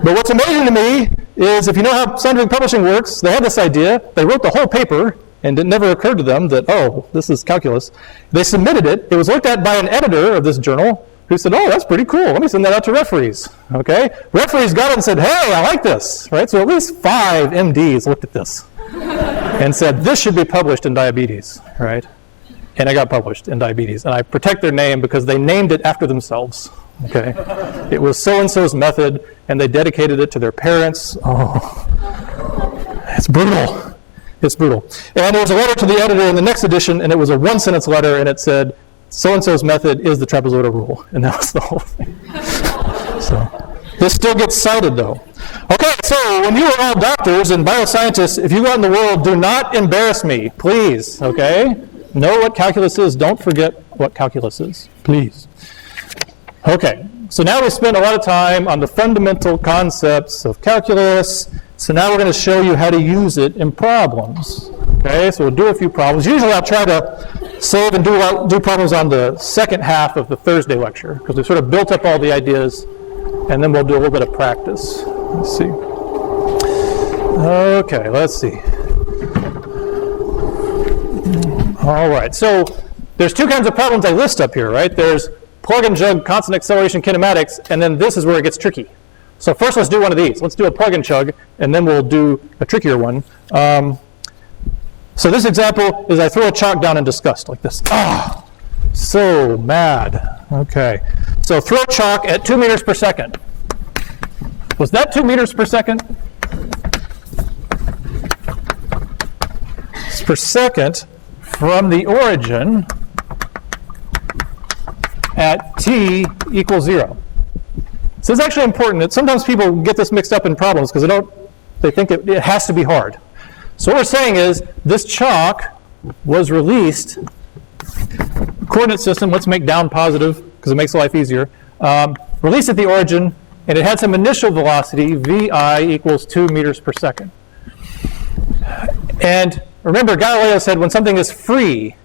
but what's amazing to me is if you know how scientific publishing works, they had this idea, they wrote the whole paper, and it never occurred to them that, oh, this is calculus. They submitted it. It was looked at by an editor of this journal who said, oh, that's pretty cool. Let me send that out to referees. Okay? Referees got it and said, hey, I like this. Right? So at least 5 MDs looked at this and said, this should be published in Diabetes. Right? And it got published in Diabetes. And I protect their name because they named it after themselves. Okay? It was so-and-so's method, and they dedicated it to their parents. Oh, it's brutal. It's brutal. And there was a letter to the editor in the next edition, and it was a 1-sentence letter, and it said, so-and-so's method is the trapezoidal rule. And that was the whole thing. So this still gets cited, though. Okay, so when you are all doctors and bioscientists, if you go out in the world, do not embarrass me, please, okay? Know what calculus is. Don't forget what calculus is, please. Okay, so now we spent a lot of time on the fundamental concepts of calculus. So now we're going to show you how to use it in problems. Okay, so we'll do a few problems. Usually I'll try to save and do problems on the second half of the Thursday lecture, because we've sort of built up all the ideas, and then we'll do a little bit of practice. Let's see. Okay, let's see. All right, so there's 2 kinds of problems I list up here, right? There's plug and chug, constant acceleration kinematics, and then this is where it gets tricky. So first let's do one of these. Let's do a plug and chug, and then we'll do a trickier one. So this example is I throw a chalk down in disgust, like this. Ah, so mad. Okay, so throw chalk at 2 meters per second. Was that 2 meters per second? It's per second from the origin at t equals 0. So it's actually important. Sometimes people get this mixed up in problems because they think it has to be hard. So what we're saying is this chalk was released, coordinate system, let's make down positive because it makes life easier, released at the origin, and it had some initial velocity, vi equals 2 meters per second. And remember, Galileo said when something is free,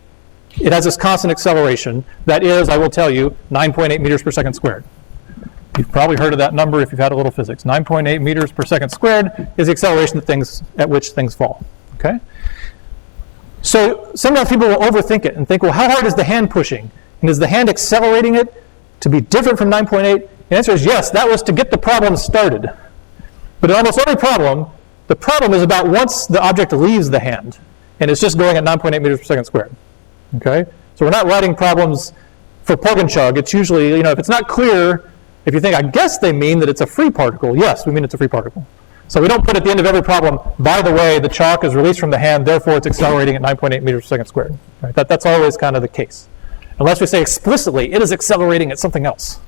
it has this constant acceleration. That is, I will tell you, 9.8 meters per second squared. You've probably heard of that number if you've had a little physics. 9.8 meters per second squared is the acceleration at which things fall. Okay? So sometimes people will overthink it and think, well, how hard is the hand pushing? And is the hand accelerating it to be different from 9.8? The answer is yes, that was to get the problem started. But in almost every problem, the problem is about once the object leaves the hand, and it's just going at 9.8 meters per second squared. Okay? So we're not writing problems for plug and chug. It's usually, if it's not clear, if you think, I guess they mean that it's a free particle, yes, we mean it's a free particle. So we don't put at the end of every problem, by the way, the chalk is released from the hand, therefore it's accelerating at 9.8 meters per second squared. Right? That's always kind of the case. Unless we say explicitly, it is accelerating at something else.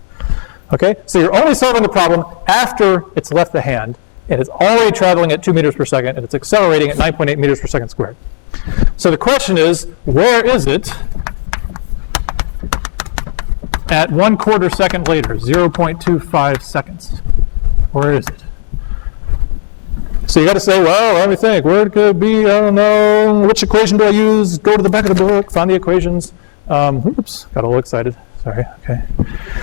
Okay? So you're only solving the problem after it's left the hand, and it's already traveling at 2 meters per second, and it's accelerating at 9.8 meters per second squared. So the question is, where is it at 1/4 second later, 0.25 seconds? Where is it? So you got to say, well, let me think. Where could it be? I don't know. Which equation do I use? Go to the back of the book, find the equations. Oops, got a little excited. Sorry, okay.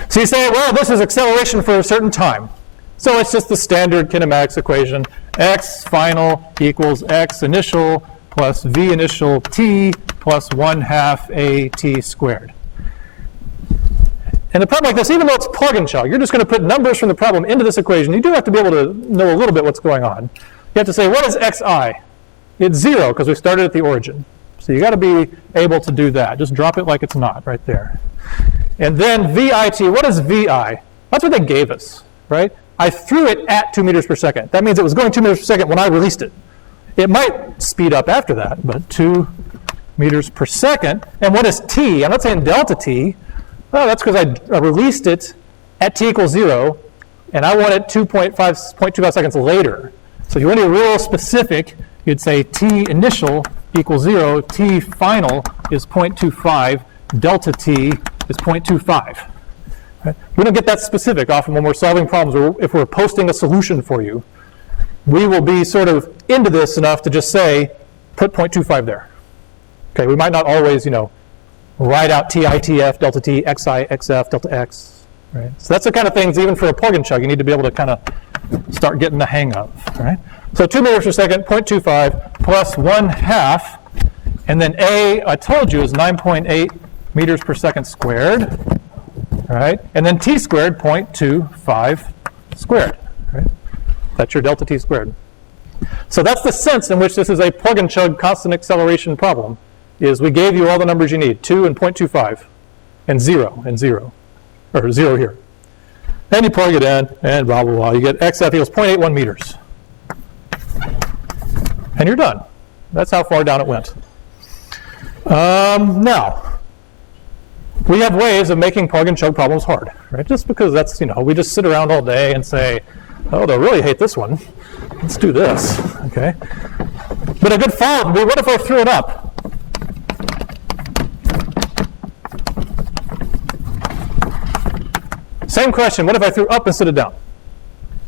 So you say, well, this is acceleration for a certain time. So it's just the standard kinematics equation. X final equals X initial plus v initial t plus 1/2 at squared. And a problem like this, even though it's plug and chug, you're just going to put numbers from the problem into this equation. You do have to be able to know a little bit what's going on. You have to say, what is xi? It's 0 because we started at the origin. So you got to be able to do that. Just drop it like it's not right there. And then vit, what is vi? That's what they gave us, right? I threw it at 2 meters per second. That means it was going 2 meters per second when I released it. It might speed up after that, but 2 meters per second. And what is t? I'm not saying delta t. Well, that's because I released it at t equals 0, and I want it 0.25 seconds later. So if you want to be real specific, you'd say t initial equals 0, t final is 0.25, delta t is 0.25. Right? We don't get that specific often when we're solving problems, or if we're posting a solution for you. We will be sort of into this enough to just say, put 0.25 there. Okay, we might not always, write out TITF, delta T, XI, XF, delta X, right? So that's the kind of things, even for a plug and chug, you need to be able to kind of start getting the hang of, right? So 2 meters per second, 0.25 plus 1/2, and then A, I told you, is 9.8 meters per second squared, right? And then T squared, 0.25 squared, right? That's your delta T squared. So that's the sense in which this is a plug and chug constant acceleration problem. Is we gave you all the numbers you need, 2 and 0.25, and 0 and 0, or 0 here. Then you plug it in, and blah, blah, blah. You get xf equals 0.81 meters. And you're done. That's how far down it went. Now, we have ways of making plug and chug problems hard, right? Just because that's, we just sit around all day and say, oh, they'll really hate this one. Let's do this, okay? But a good follow-up would be, what if I threw it up? Same question, what if I threw up instead of down?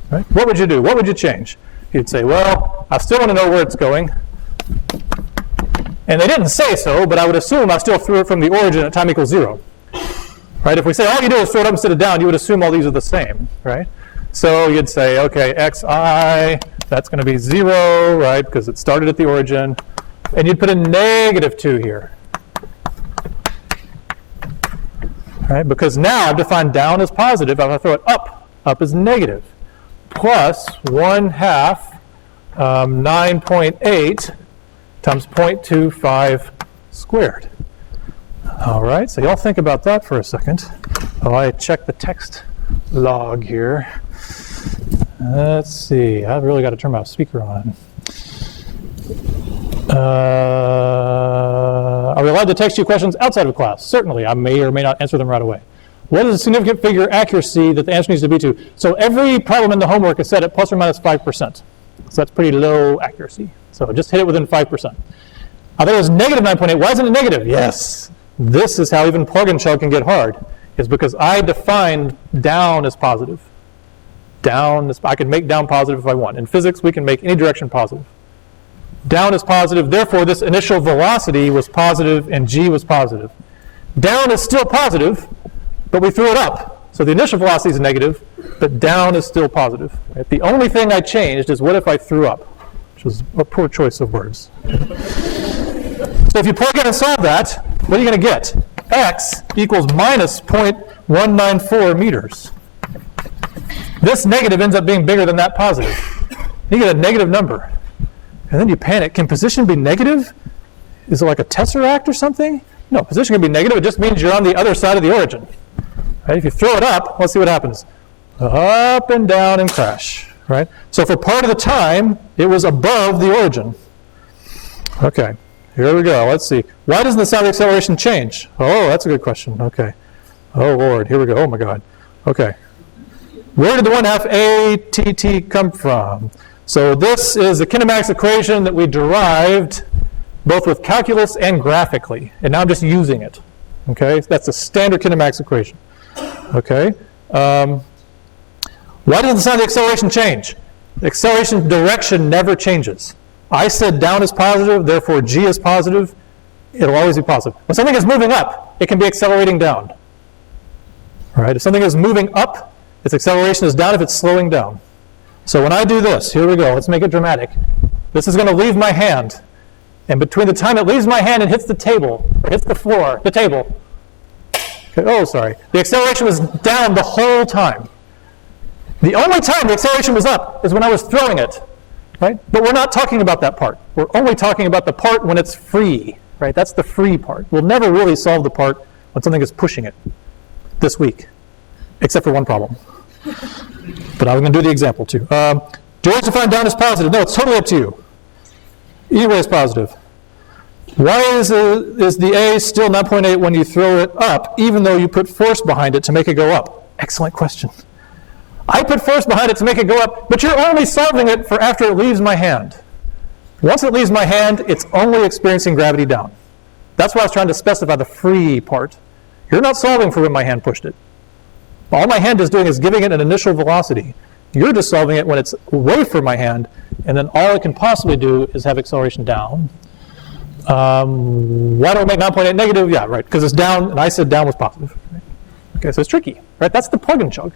Right? What would you do? What would you change? You'd say, well, I still want to know where it's going. And they didn't say so, but I would assume I still threw it from the origin at time equals 0. Right? If we say all you do is throw it up instead of down, you would assume all these are the same, right? So you'd say, okay, xi, that's going to be 0, right, because it started at the origin. And you'd put a -2 here. Right? Because now I've defined down as positive. If I throw it up is negative. Plus 1/2, 9.8 times 0.25 squared. All right, so y'all think about that for a second. While I check the text log here. Let's see, I've really got to turn my speaker on. Are we allowed to text you questions outside of class? Certainly. I may or may not answer them right away. What is the significant figure accuracy that the answer needs to be to? So every problem in the homework is set at plus or minus 5%. So that's pretty low accuracy. So just hit it within 5%. I think it was negative 9.8. Why isn't it negative? Yes. This is how even plug and chug can get hard, is because I defined down as positive. I can make down positive if I want. In physics, we can make any direction positive. Down is positive, therefore this initial velocity was positive and g was positive. Down is still positive, but we threw it up. So the initial velocity is negative, but down is still positive. Right? The only thing I changed is what if I threw up, which was a poor choice of words. So if you plug in and solve that, what are you going to get? X equals minus 0.194 meters. This negative ends up being bigger than that positive. You get a negative number. And then you panic. Can position be negative? Is it like a tesseract or something? No, position can be negative. It just means you're on the other side of the origin. Right? If you throw it up, let's see what happens. Up and down and crash. Right? So for part of the time, it was above the origin. Okay, here we go. Let's see. Why doesn't the sound of acceleration change? Oh, that's a good question. Okay. Oh, Lord. Here we go. Oh, my God. Okay. Where did the 1/2 ATT come from? So this is the kinematics equation that we derived both with calculus and graphically. And now I'm just using it. Okay? That's a standard kinematics equation. Okay? Why doesn't the sign of the acceleration change? The acceleration direction never changes. I said down is positive, therefore g is positive. It'll always be positive. When something is moving up, it can be accelerating down. All right? If something is moving up, its acceleration is down if it's slowing down. So when I do this, here we go, let's make it dramatic. This is going to leave my hand. And between the time it leaves my hand and hits the table, or hits the floor, the table, okay, oh, sorry, the acceleration was down the whole time. The only time the acceleration was up is when I was throwing it, right? But we're not talking about that part. We're only talking about the part when it's free, right? That's the free part. We'll never really solve the part when something is pushing it this week, except for one problem. But I'm going to do the example too. George defined down as positive. No, it's totally up to you. Either way is positive. Why is the A still 9.8 when you throw it up, even though you put force behind it to make it go up? Excellent question. I put force behind it to make it go up, but you're only solving it for after it leaves my hand. Once it leaves my hand, it's only experiencing gravity down. That's why I was trying to specify the free part. You're not solving for when my hand pushed it. All my hand is doing is giving it an initial velocity. You're just solving it when it's away from my hand, and then all it can possibly do is have acceleration down. Why don't I make 9.8 negative? Yeah, right, because it's down, and I said down was positive. Okay, so it's tricky, right? That's the plug and chug,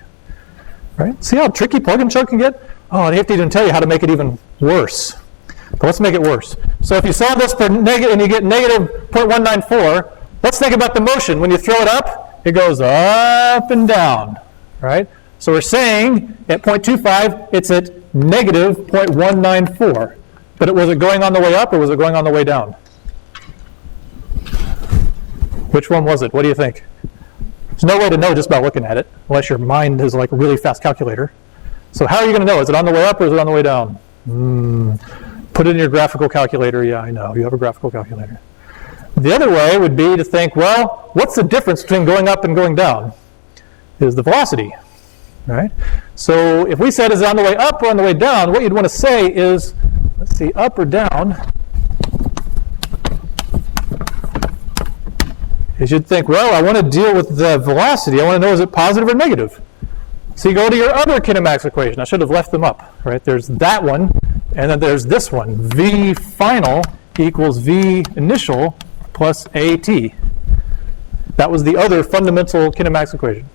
right? See how tricky plug and chug can get? Oh, they have to even tell you how to make it even worse. But let's make it worse. So if you solve this for negative, and you get negative 0.194, let's think about the motion. When you throw it up, it goes up and down, right? So we're saying at 0.25, it's at negative 0.194. But was it going on the way up or was it going on the way down? Which one was it? What do you think? There's no way to know just by looking at it, unless your mind is like a really fast calculator. So how are you going to know? Is it on the way up or is it on the way down? Put it in your graphical calculator. Yeah, I know. You have a graphical calculator. The other way would be to think, well, what's the difference between going up and going down? Is the velocity, right? So if we said is it on the way up or on the way down, what you'd want to say is, let's see, up or down, is you'd think, well, I want to deal with the velocity. I want to know is it positive or negative? So you go to your other kinematics equation. I should have left them up, right? There's that one, and then there's this one. V final equals V initial plus AT. That was the other fundamental kinematics equation.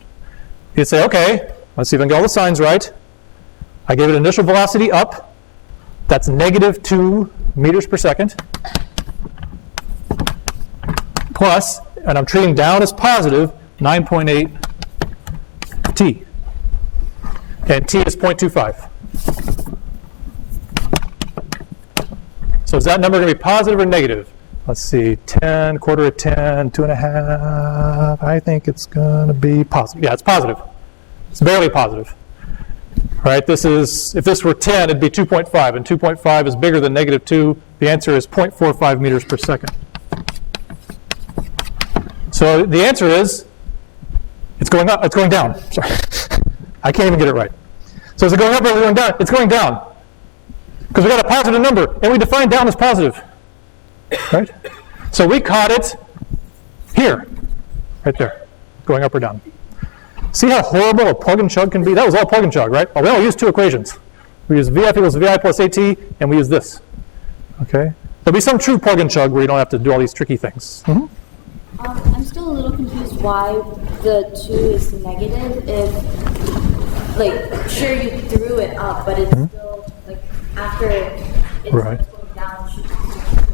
You'd say, okay, let's see if I can get all the signs right. I gave it initial velocity up. That's negative 2 meters per second. Plus, and I'm treating down as positive, 9.8 t. And t is 0.25. So is that number going to be positive or negative? Let's see, 10, quarter of 10, 2.5. I think it's going to be positive. Yeah, it's positive. It's barely positive. Right? This is, if this were 10, it'd be 2.5, and 2.5 is bigger than negative 2. The answer is 0.45 meters per second. So the answer is, it's going up, it's going down. Sorry. I can't even get it right. So is it going up or is it going down? It's going down. Because we got a positive number, and we define down as positive. Right? So we caught it here, right there, going up or down. See how horrible a plug and chug can be? That was all plug and chug, right? Well, we only used two equations. We use VF equals VI plus AT, and we use this. Okay? There'll be some true plug and chug where you don't have to do all these tricky things. Mm-hmm. I'm still a little confused why the 2 is negative if, like, sure you threw it up, but it's still, like, after it's Right. going down.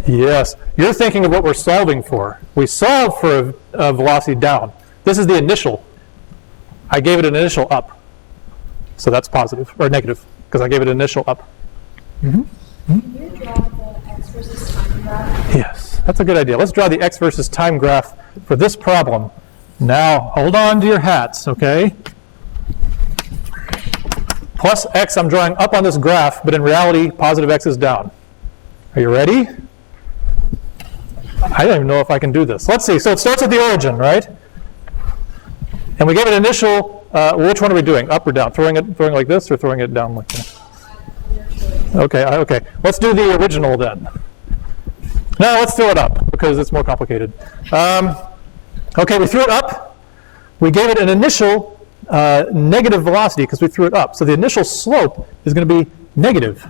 Yes. You're thinking of what we're solving for. We solve for a velocity down. This is the initial. I gave it an initial up. So that's positive, or negative, because I gave it an initial up. Can you draw the x versus time graph? Yes, that's a good idea. Let's draw the x versus time graph for this problem. Now, hold on to your hats, okay? Plus x, I'm drawing up on this graph, but in reality, positive x is down. Are you ready? I don't even know if I can do this. Let's see. So it starts at the origin, right? And we gave it initial, which one are we doing? Up or down? Throwing like this or throwing it down like that? Okay, okay. Let's do the original then. No, let's throw it up because it's more complicated. Okay, we threw it up. We gave it an initial negative velocity because we threw it up. So the initial slope is going to be negative.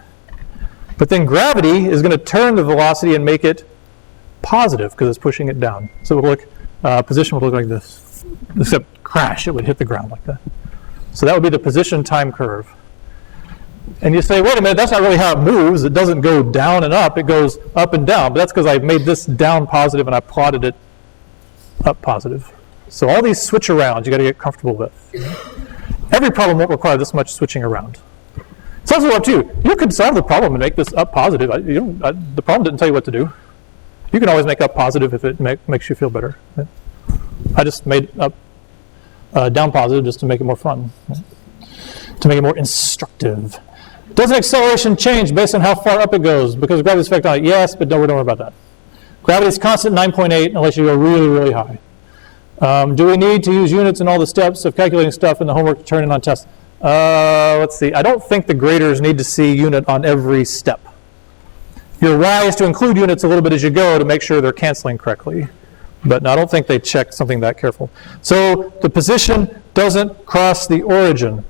But then gravity is going to turn the velocity and make it positive because it's pushing it down. So it will look, position would look like this. Except crash, it would hit the ground like that. So that would be the position time curve. And you say, wait a minute, that's not really how it moves. It doesn't go down and up. It goes up and down. But that's because I made this down positive and I plotted it up positive. So all these switch arounds you got to get comfortable with. Every problem won't require this much switching around. It's also up to you. You could solve the problem and make this up positive. The problem didn't tell you what to do. You can always make up positive if it makes you feel better. I just made up down positive just to make it more fun, to make it more instructive. Does an acceleration change based on how far up it goes because of gravity's effect on it? Yes, but don't worry about that. Gravity is constant 9.8 unless you go really, really high. Do we need to use units in all the steps of calculating stuff in the homework to turn in on tests? Let's see. I don't think the graders need to see unit on every step. You're wise to include units a little bit as you go to make sure they're canceling correctly. But I don't think they check something that careful. So the position doesn't cross the origin.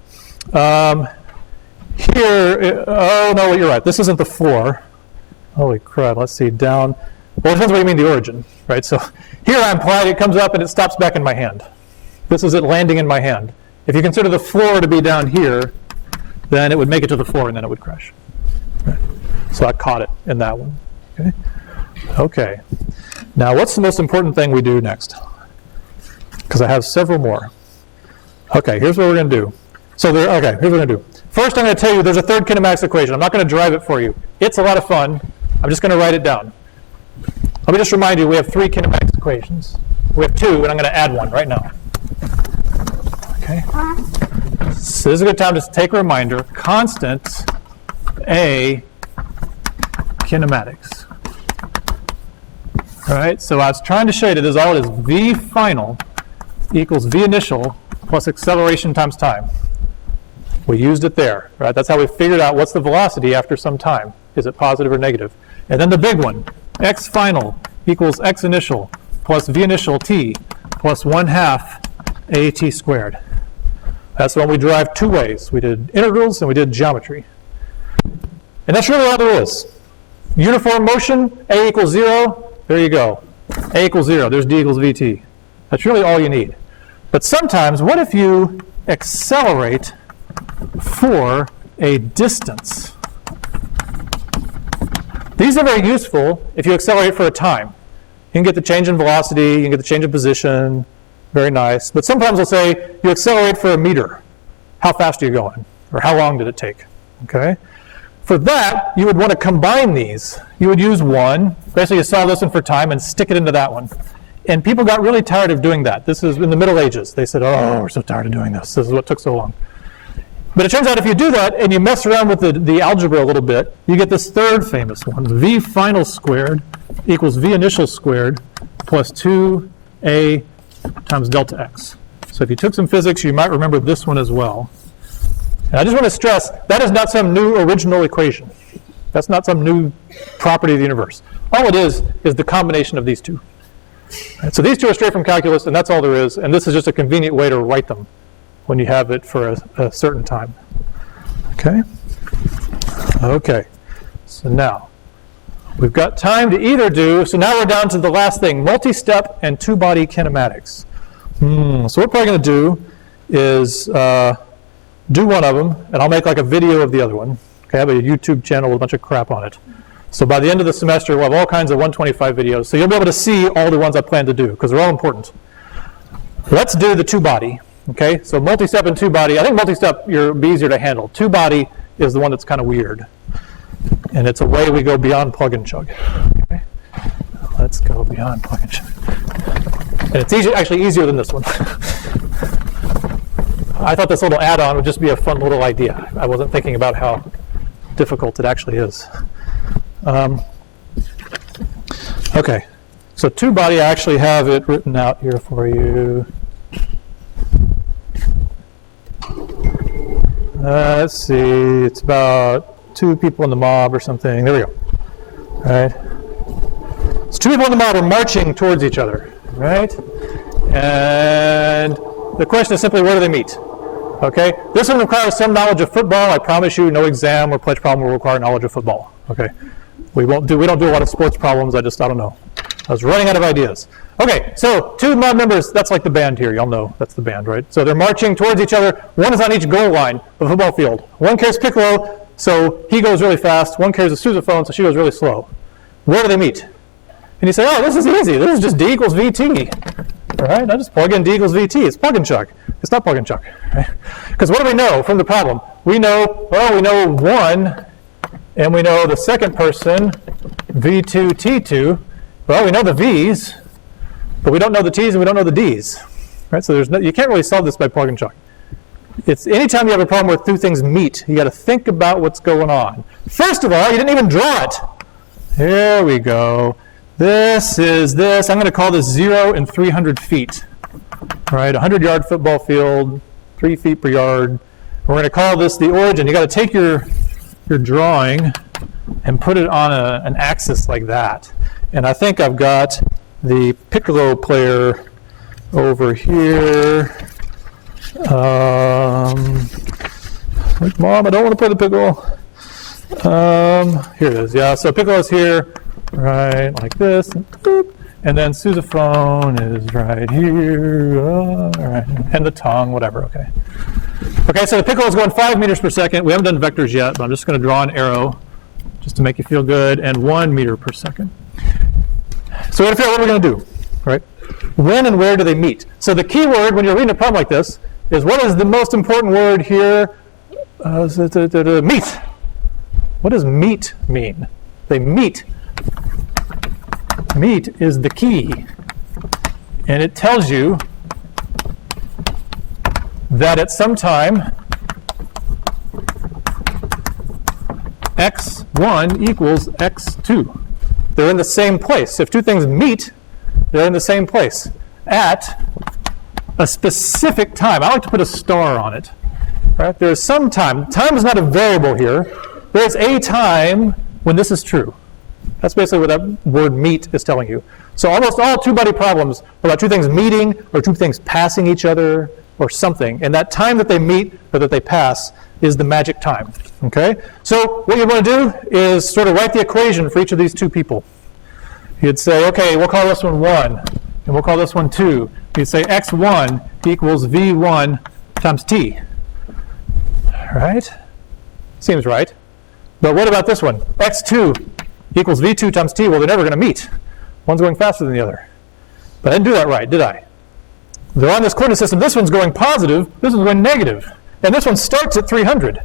Here, oh no, you're right. This isn't the floor. Holy crap, let's see, down. Well, it depends what you mean the origin, right? So here I'm applied, it comes up and it stops back in my hand. This is it landing in my hand. If you consider the floor to be down here, then it would make it to the floor and then it would crash. Right. So I caught it in that one. Okay. Okay. Now, what's the most important thing we do next? Because I have several more. Okay, here's what we're going to do. So here's what we're going to do. First, I'm going to tell you there's a third kinematics equation. I'm not going to drive it for you. It's a lot of fun. I'm just going to write it down. Let me just remind you, we have 3 kinematics equations. We have 2, and I'm going to add one right now. Okay. So this is a good time to take a reminder. Constant A kinematics. All right, so I was trying to show you that this all is V final equals V initial plus acceleration times time. We used it there, right? That's how we figured out what's the velocity after some time. Is it positive or negative? And then the big one, x final equals x initial plus V initial t plus 1/2 AT squared. That's the one we derived 2 ways. We did integrals and we did geometry. And that's really all there is. Uniform motion, A equals 0. There you go. A equals 0. There's D equals VT. That's really all you need. But sometimes, what if you accelerate for a distance? These are very useful if you accelerate for a time. You can get the change in velocity, you can get the change in position. Very nice. But sometimes they'll say you accelerate for a meter. How fast are you going? Or how long did it take? Okay? For that, you would want to combine these. You would use one, basically you solve this one for time and stick it into that one. And people got really tired of doing that. This is in the Middle Ages. They said, oh, we're so tired of doing this. This is what took so long. But it turns out if you do that and you mess around with the algebra a little bit, you get this third famous one. V final squared equals V initial squared plus 2a times delta x. So if you took some physics, you might remember this one as well. And I just want to stress, that is not some new original equation. That's not some new property of the universe. All it is the combination of these two. Right, so these two are straight from calculus, and that's all there is. And this is just a convenient way to write them when you have it for a certain time. Okay? Okay. So now, we've got time to either do, so now we're down to the last thing, multi-step and two-body kinematics. So what we're probably going to do is do one of them, and I'll make like a video of the other one. Okay, I have a YouTube channel with a bunch of crap on it. So by the end of the semester, we'll have all kinds of 125 videos. So you'll be able to see all the ones I plan to do, because they're all important. Let's do the two-body. Okay, so multi-step and two-body. I think multi-step will be easier to handle. Two-body is the one that's kind of weird. And it's a way we go beyond plug and chug. Okay? Let's go beyond plug and chug. And it's actually easier than this one. I thought this little add-on would just be a fun little idea. I wasn't thinking about how difficult it actually is. Okay, so two-body, I actually have it written out here for you. Let's see, it's about 2 people in the mob or something. There we go. All right. So 2 people in the mob are marching towards each other, right? And the question is simply, where do they meet? Okay, this one requires some knowledge of football. I promise you, no exam or pledge problem will require knowledge of football. Okay, we don't do a lot of sports problems. I don't know. I was running out of ideas. Okay, so 2 mob members. That's like the band here. Y'all know that's the band, right? So they're marching towards each other. One is on each goal line of the football field. One carries piccolo. So he goes really fast. One carries a sousaphone, so she goes really slow. Where do they meet? And you say, oh, this is easy. This is just D equals VT. All right, I just plug in D equals VT. It's plug and chug. It's not plug and chug. Because what do we know from the problem? We know, well, we know 1, and we know the second person, V2, T2. Well, we know the V's, but we don't know the T's and we don't know the D's. Right? So there's no, you can't really solve this by plug and chug. It's anytime you have a problem where two things meet, you got to think about what's going on. First of all, you didn't even draw it. Here we go. This is this. I'm going to call this 0 and 300 feet. All right, 100-yard football field, 3 feet per yard. We're going to call this the origin. You got to take your drawing and put it on an axis like that. And I think I've got the piccolo player over here. Like, Mom, I don't want to play the piccolo. Here it is. Yeah, so piccolo's here, right, like this. Boop. And then sousaphone is right here. All right. And the tongue, whatever, okay. Okay, so the piccolo is going 5 meters per second. We haven't done vectors yet, but I'm just going to draw an arrow just to make you feel good, and 1 meter per second. So we got to figure out what we're going to do, right? When and where do they meet? So the key word when you're reading a problem like this is, what is the most important word here? Meet. What does meet mean? They meet. Meet is the key. And it tells you that at some time x1 equals x2. They're in the same place. If two things meet, they're in the same place at a specific time. I like to put a star on it. Right? There's some time. Time is not a variable here. There's a time when this is true. That's basically what that word meet is telling you. So almost all two-body problems are about two things meeting or two things passing each other or something. And that time that they meet or that they pass is the magic time. Okay? So what you want to do is sort of write the equation for each of these two people. You'd say, okay, we'll call this one 1, and we'll call this one 2. You'd say x1 equals v1 times t. Right? Seems right. But what about this one? x2 equals v2 times t. Well, they're never going to meet. One's going faster than the other. But I didn't do that right, did I? They're on this coordinate system. This one's going positive. This one's going negative. And this one starts at 300.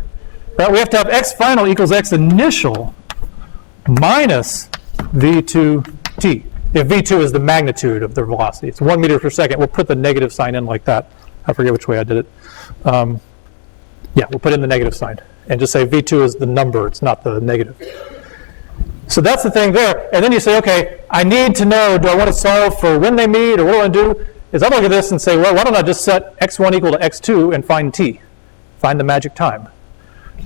Right? We have to have x final equals x initial minus v2t. If v2 is the magnitude of the velocity, it's 1 meter per second. We'll put the negative sign in like that. I forget which way I did it. Yeah, we'll put in the negative sign and just say v2 is the number. It's not the negative. So that's the thing there. And then you say, okay, I need to know, do I want to solve for when they meet, or what do I want to do? Is I look at this and say, well, why don't I just set x1 equal to x2 and find t? Find the magic time.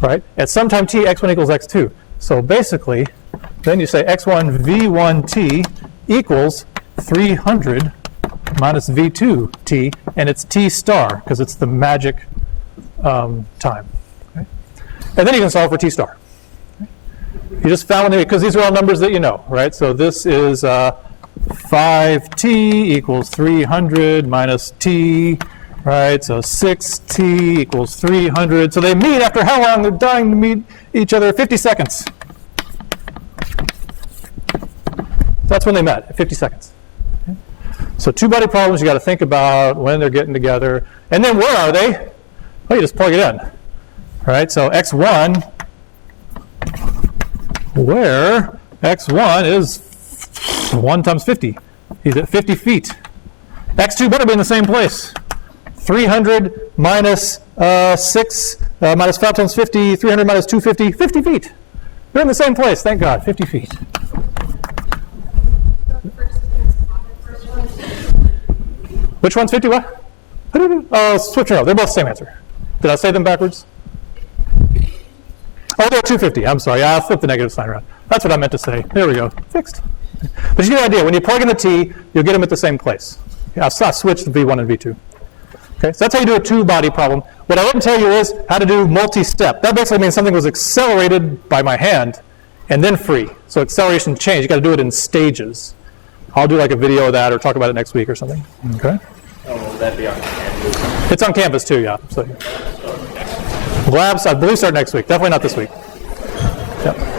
Right? At some time t, x1 equals x2. So basically, then you say x1 v1t equals 300 minus v2t, and it's t star, because it's the magic time. Okay? And then you can solve for t star. Okay? You just found one, because these are all numbers that you know, right? So this is 5t equals 300 minus t, right? So 6t equals 300. So they meet after how long? They're dying to meet each other 50 seconds. That's when they met, at 50 seconds. Okay? So two-body problems, you got to think about when they're getting together. And then where are they? Well, you just plug it in. Right? So x1, where x1 is 1 times 50. He's at 50 feet. x2 better be in the same place. 300 minus 6 minus 5 times 50, 300 minus 250, 50 feet. They're in the same place, thank God, 50 feet. Which one's 50 what? Oh, switch it up. They're both the same answer. Did I say them backwards? Oh, they're 250. I'm sorry. I'll flip the negative sign around. That's what I meant to say. There we go. Fixed. But you get the idea. When you plug in the t, you'll get them at the same place. Yeah, I'll switch the v1 and v2. Okay, so that's how you do a two-body problem. What I didn't tell you is how to do multi-step. That basically means something was accelerated by my hand and then free. So acceleration change. You got to do it in stages. I'll do like a video of that or talk about it next week or something. Okay. Oh, will that be on campus? It's on campus too, yeah. So labs, I believe, start next week. Definitely not this week. Yep.